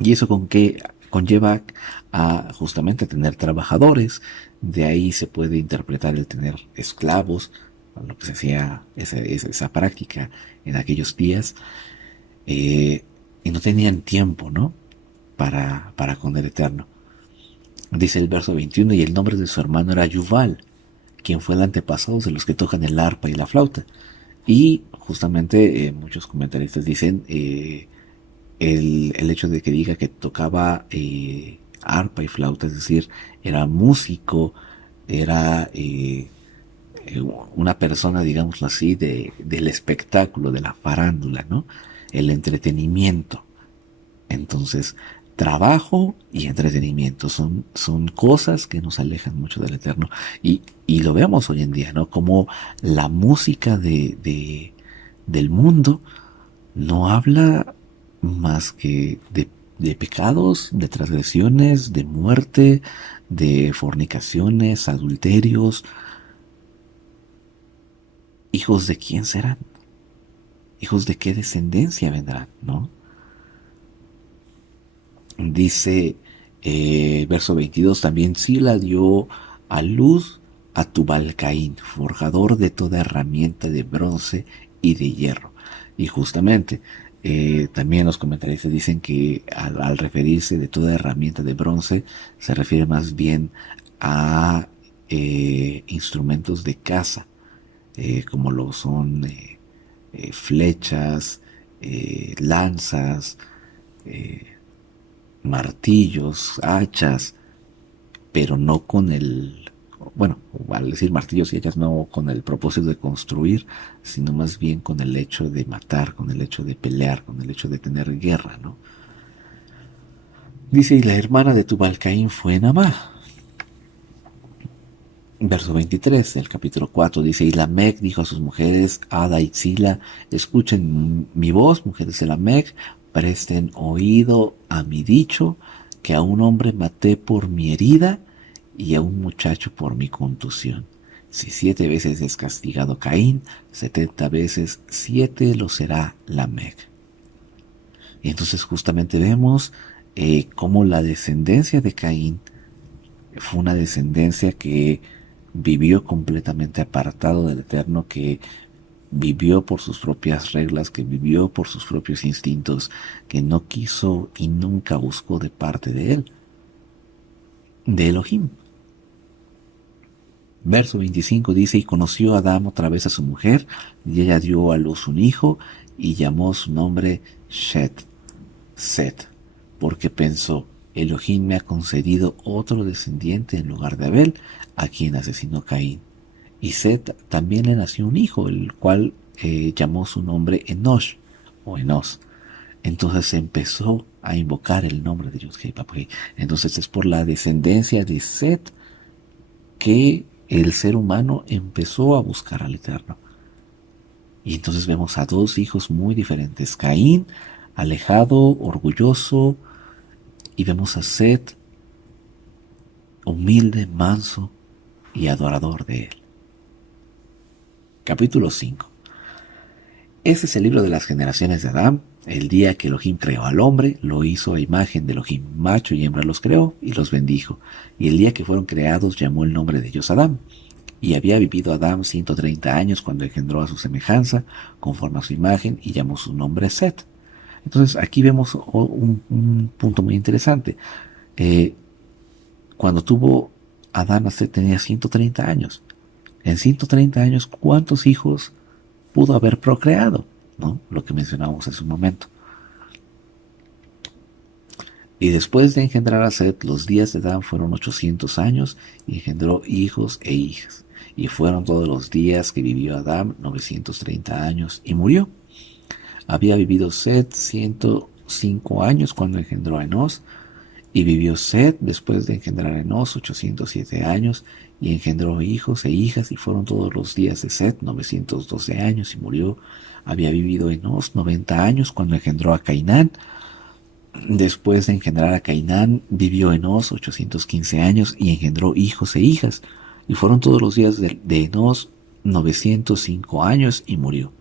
Y eso con que conlleva a justamente tener trabajadores. De ahí se puede interpretar el tener esclavos, lo que se hacía esa práctica en aquellos días. Y no tenían tiempo, ¿no? Para con el Eterno. Dice el verso 21, y el nombre de su hermano era Yuval, quien fue el antepasado de los que tocan el arpa y la flauta. Y justamente muchos comentaristas dicen el hecho de que diga que tocaba arpa y flauta, es decir, era músico, era una persona, digámoslo así, del espectáculo, de la farándula, ¿no? El entretenimiento. Entonces, trabajo y entretenimiento son cosas que nos alejan mucho del Eterno. Y lo vemos hoy en día, ¿no? Como la música del mundo no habla más que de pecados, de transgresiones, de muerte, de fornicaciones, adulterios. ¿Hijos de quién serán? ¿Hijos de qué descendencia vendrán? ¿No? Dice verso 22, también Sila dio a luz a Tubal-Caín, forjador de toda herramienta de bronce y de hierro. Y justamente, también los comentaristas dicen que al referirse de toda herramienta de bronce, se refiere más bien a instrumentos de caza, como lo son flechas, lanzas, eh, martillos, hachas, pero no con el, bueno, al decir martillos y hachas, no con el propósito de construir, sino más bien con el hecho de matar, con el hecho de pelear, con el hecho de tener guerra, ¿no? Dice, y la hermana de Tubal-Caín fue Namá. Verso 23 del capítulo 4 dice, y Lamec dijo a sus mujeres, Ada y Zila, escuchen mi voz, mujeres de Lamec, presten oído a mi dicho, que a un hombre maté por mi herida y a un muchacho por mi contusión. Si 7 veces es castigado Caín, 70 veces 7 lo será Lamec. Y entonces justamente vemos cómo la descendencia de Caín fue una descendencia que vivió completamente apartado del Eterno, que vivió por sus propias reglas, que vivió por sus propios instintos, que no quiso y nunca buscó de parte de él, de Elohim. Verso 25 dice, y conoció Adán otra vez a su mujer, y ella dio a luz un hijo, y llamó su nombre Set, porque pensó, Elohim me ha concedido otro descendiente en lugar de Abel, a quien asesinó Caín. Y Set también le nació un hijo, el cual llamó su nombre Enosh, o Enos. Entonces empezó a invocar el nombre de Yud-Hei Vав-Hei. Entonces es por la descendencia de Set que el ser humano empezó a buscar al Eterno. Y entonces vemos a dos hijos muy diferentes. Caín, alejado, orgulloso, y vemos a Set, humilde, manso y adorador de él. Capítulo 5. Este es el libro de las generaciones de Adán. El día que Elohim creó al hombre, lo hizo a imagen de Elohim, macho y hembra los creó y los bendijo. Y el día que fueron creados llamó el nombre de ellos Adán. Y había vivido Adán 130 años cuando engendró a su semejanza, conforme a su imagen, y llamó su nombre Set. Entonces aquí vemos un punto muy interesante. Cuando tuvo Adán a Set tenía 130 años. En 130 años, ¿cuántos hijos pudo haber procreado? ¿No? Lo que mencionábamos hace un momento. Y después de engendrar a Set, los días de Adán fueron 800 años y engendró hijos e hijas. Y fueron todos los días que vivió Adán 930 años y murió. Había vivido Set 105 años cuando engendró a Enos. Y vivió Set después de engendrar a Enos 807 años y engendró hijos e hijas y fueron todos los días de Set 912 años y murió. Había vivido Enos 90 años cuando engendró a Cainán. Después de engendrar a Cainán, vivió Enos 815 años y engendró hijos e hijas. Y fueron todos los días de Enos 905 años y murió.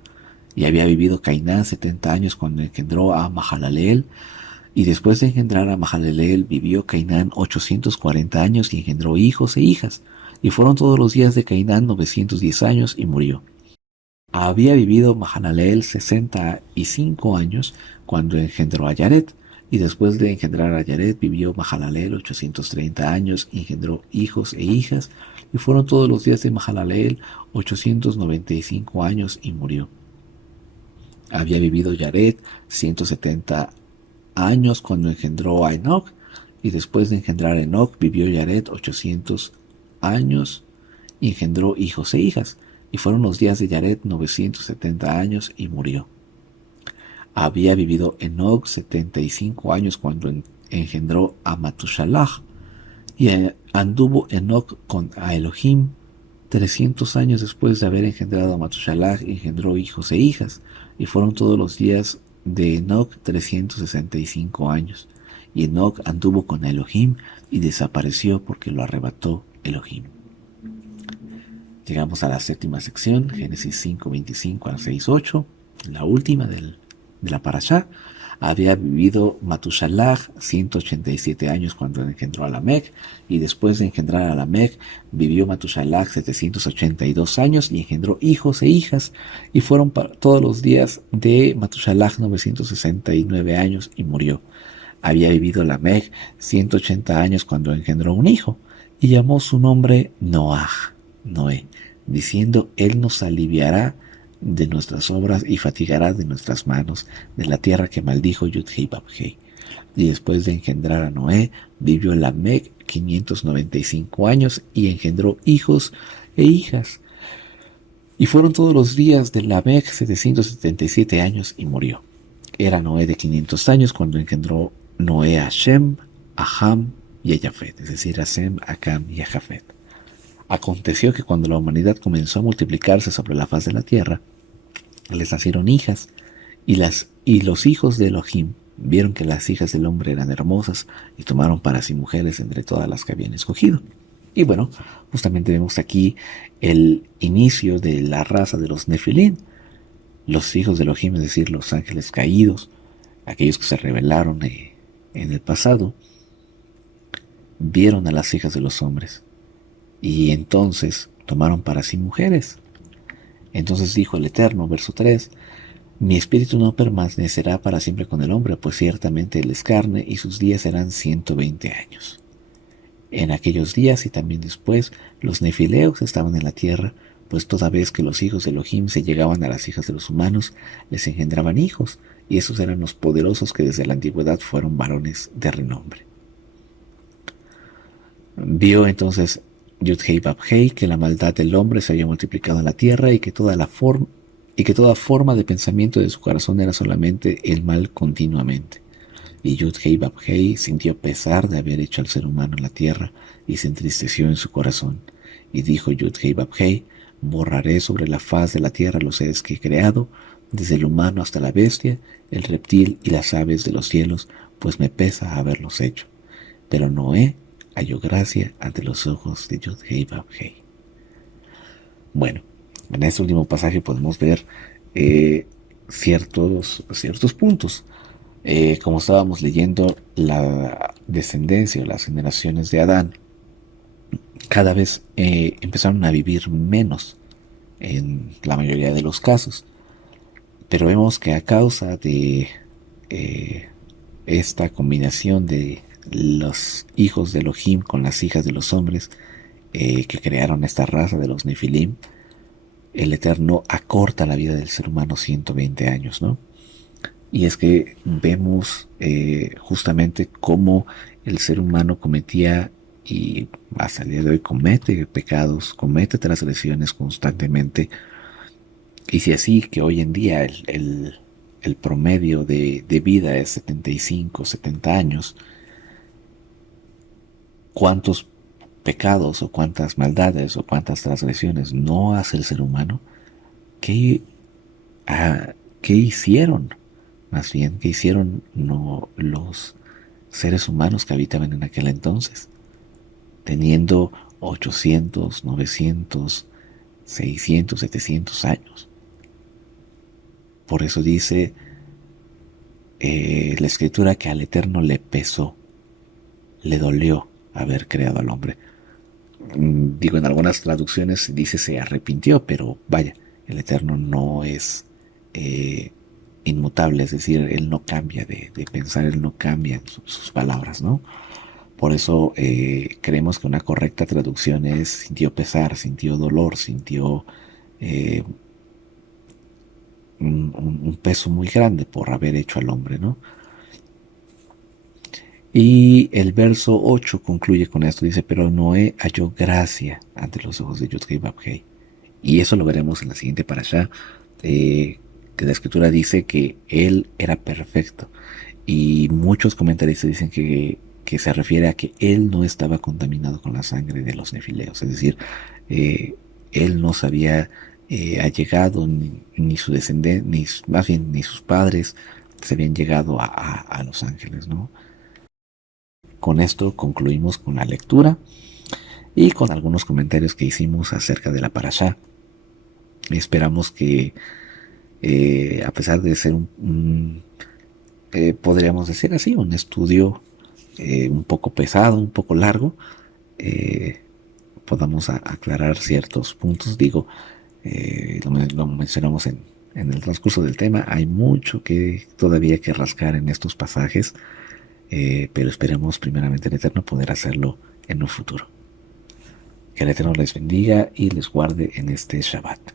Y había vivido Cainán 70 años cuando engendró a Mahalaleel. Y después de engendrar a Mahalaleel, vivió Cainán 840 años y engendró hijos e hijas. Y fueron todos los días de Cainán 910 años y murió. Había vivido Mahalaleel 65 años cuando engendró a Yared. Y después de engendrar a Yared, vivió Mahalaleel 830 años, engendró hijos e hijas, y fueron todos los días de Mahalaleel 895 años y murió. Había vivido Yared 170 años cuando engendró a Enoch, y después de engendrar a Enoch, vivió Yared 800 años y engendró hijos e hijas, y fueron los días de Yared 970 años y murió. Había vivido Enoch 75 años cuando engendró a Matushalah, y anduvo Enoch con a Elohim 300 años después de haber engendrado a Matushalah, engendró hijos e hijas, y fueron todos los días de Enoch 365 años. Y Enoch anduvo con Elohim y desapareció porque lo arrebató Elohim. Llegamos a la séptima sección, Génesis 5:25 al 6:8, la última de la parashá. Había vivido Matushalah 187 años cuando engendró a Lamec, y después de engendrar a Lamec, vivió Matushalah 782 años y engendró hijos e hijas, y fueron todos los días de Matushalah 969 años y murió. Había vivido Lamec 180 años cuando engendró un hijo, y llamó su nombre Noah, Noé, diciendo: Él nos aliviará de nuestras obras y fatigará de nuestras manos de la tierra que maldijo Yud-Hei Bab-Hei. Y después de engendrar a Noé, vivió Lamec 595 años y engendró hijos e hijas. Y fueron todos los días de Lamec 777 años y murió. Era Noé de 500 años cuando engendró Noé a Shem, a Ham y a Jafet, es decir, a Sem, a Cam y a Jafet. Aconteció que cuando la humanidad comenzó a multiplicarse sobre la faz de la tierra, les nacieron hijas, y los hijos de Elohim vieron que las hijas del hombre eran hermosas y tomaron para sí mujeres entre todas las que habían escogido. Y bueno, justamente vemos aquí el inicio de la raza de los Nefilim, los hijos de Elohim, es decir, los ángeles caídos, aquellos que se rebelaron en el pasado, vieron a las hijas de los hombres y entonces tomaron para sí mujeres. Entonces dijo el Eterno, verso 3, mi espíritu no permanecerá para siempre con el hombre, pues ciertamente él es carne y sus días serán 120 años. En aquellos días y también después, los nefileos estaban en la tierra, pues toda vez que los hijos de Elohim se llegaban a las hijas de los humanos, les engendraban hijos, y esos eran los poderosos que desde la antigüedad fueron varones de renombre. Vio entonces Yud-Hei Bab-Hei que la maldad del hombre se había multiplicado en la tierra y que toda forma de pensamiento de su corazón era solamente el mal continuamente. Y Yud-Hei Bab-Hei sintió pesar de haber hecho al ser humano en la tierra y se entristeció en su corazón. Y dijo Yud-Hei Bab-Hei, borraré sobre la faz de la tierra los seres que he creado, desde el humano hasta la bestia, el reptil y las aves de los cielos, pues me pesa haberlos hecho. Pero Noé halló gracia ante los ojos de Yud-Hei Bab-Hei. Bueno, en este último pasaje podemos ver ciertos puntos. Como estábamos leyendo, la descendencia o las generaciones de Adán cada vez empezaron a vivir menos en la mayoría de los casos. Pero vemos que a causa de esta combinación de los hijos de Elohim con las hijas de los hombres que crearon esta raza de los Nefilim, el Eterno acorta la vida del ser humano 120 años, ¿no? Y es que vemos justamente cómo el ser humano cometía y hasta el día de hoy comete pecados, comete transgresiones constantemente. Y si así que hoy en día el promedio de vida es 75, 70 años, ¿cuántos pecados o cuántas maldades o cuántas transgresiones no hace el ser humano? ¿Qué hicieron? Más bien, ¿qué hicieron los seres humanos que habitaban en aquel entonces? Teniendo 800, 900, 600, 700 años. Por eso dice la Escritura que al Eterno le pesó, le dolió haber creado al hombre. Digo, en algunas traducciones dice se arrepintió, pero vaya, el Eterno no es inmutable, es decir, Él no cambia de pensar, Él no cambia sus palabras, ¿no? Por eso creemos que una correcta traducción es sintió pesar, sintió dolor, sintió eh, un peso muy grande por haber hecho al hombre, ¿no? Y el verso 8 concluye con esto, dice, pero Noé halló gracia ante los ojos de Yud-Heh-Vav-Heh. Y eso lo veremos en la siguiente parashá, que la escritura dice que él era perfecto. Y muchos comentaristas dicen que se refiere a que él no estaba contaminado con la sangre de los nefileos. Es decir, eh, él no se había allegado, ni su descendencia, más bien ni sus padres se habían llegado a los ángeles, ¿no? Con esto concluimos con la lectura y con algunos comentarios que hicimos acerca de la parashá. Esperamos que, a pesar de ser podríamos decir así, un estudio un poco pesado, un poco largo, eh, podamos aclarar ciertos puntos. Digo, lo mencionamos en el transcurso del tema, hay mucho que todavía que rascar en estos pasajes, pero esperemos primeramente en Eterno poder hacerlo en un futuro. Que el Eterno les bendiga y les guarde en este Shabbat.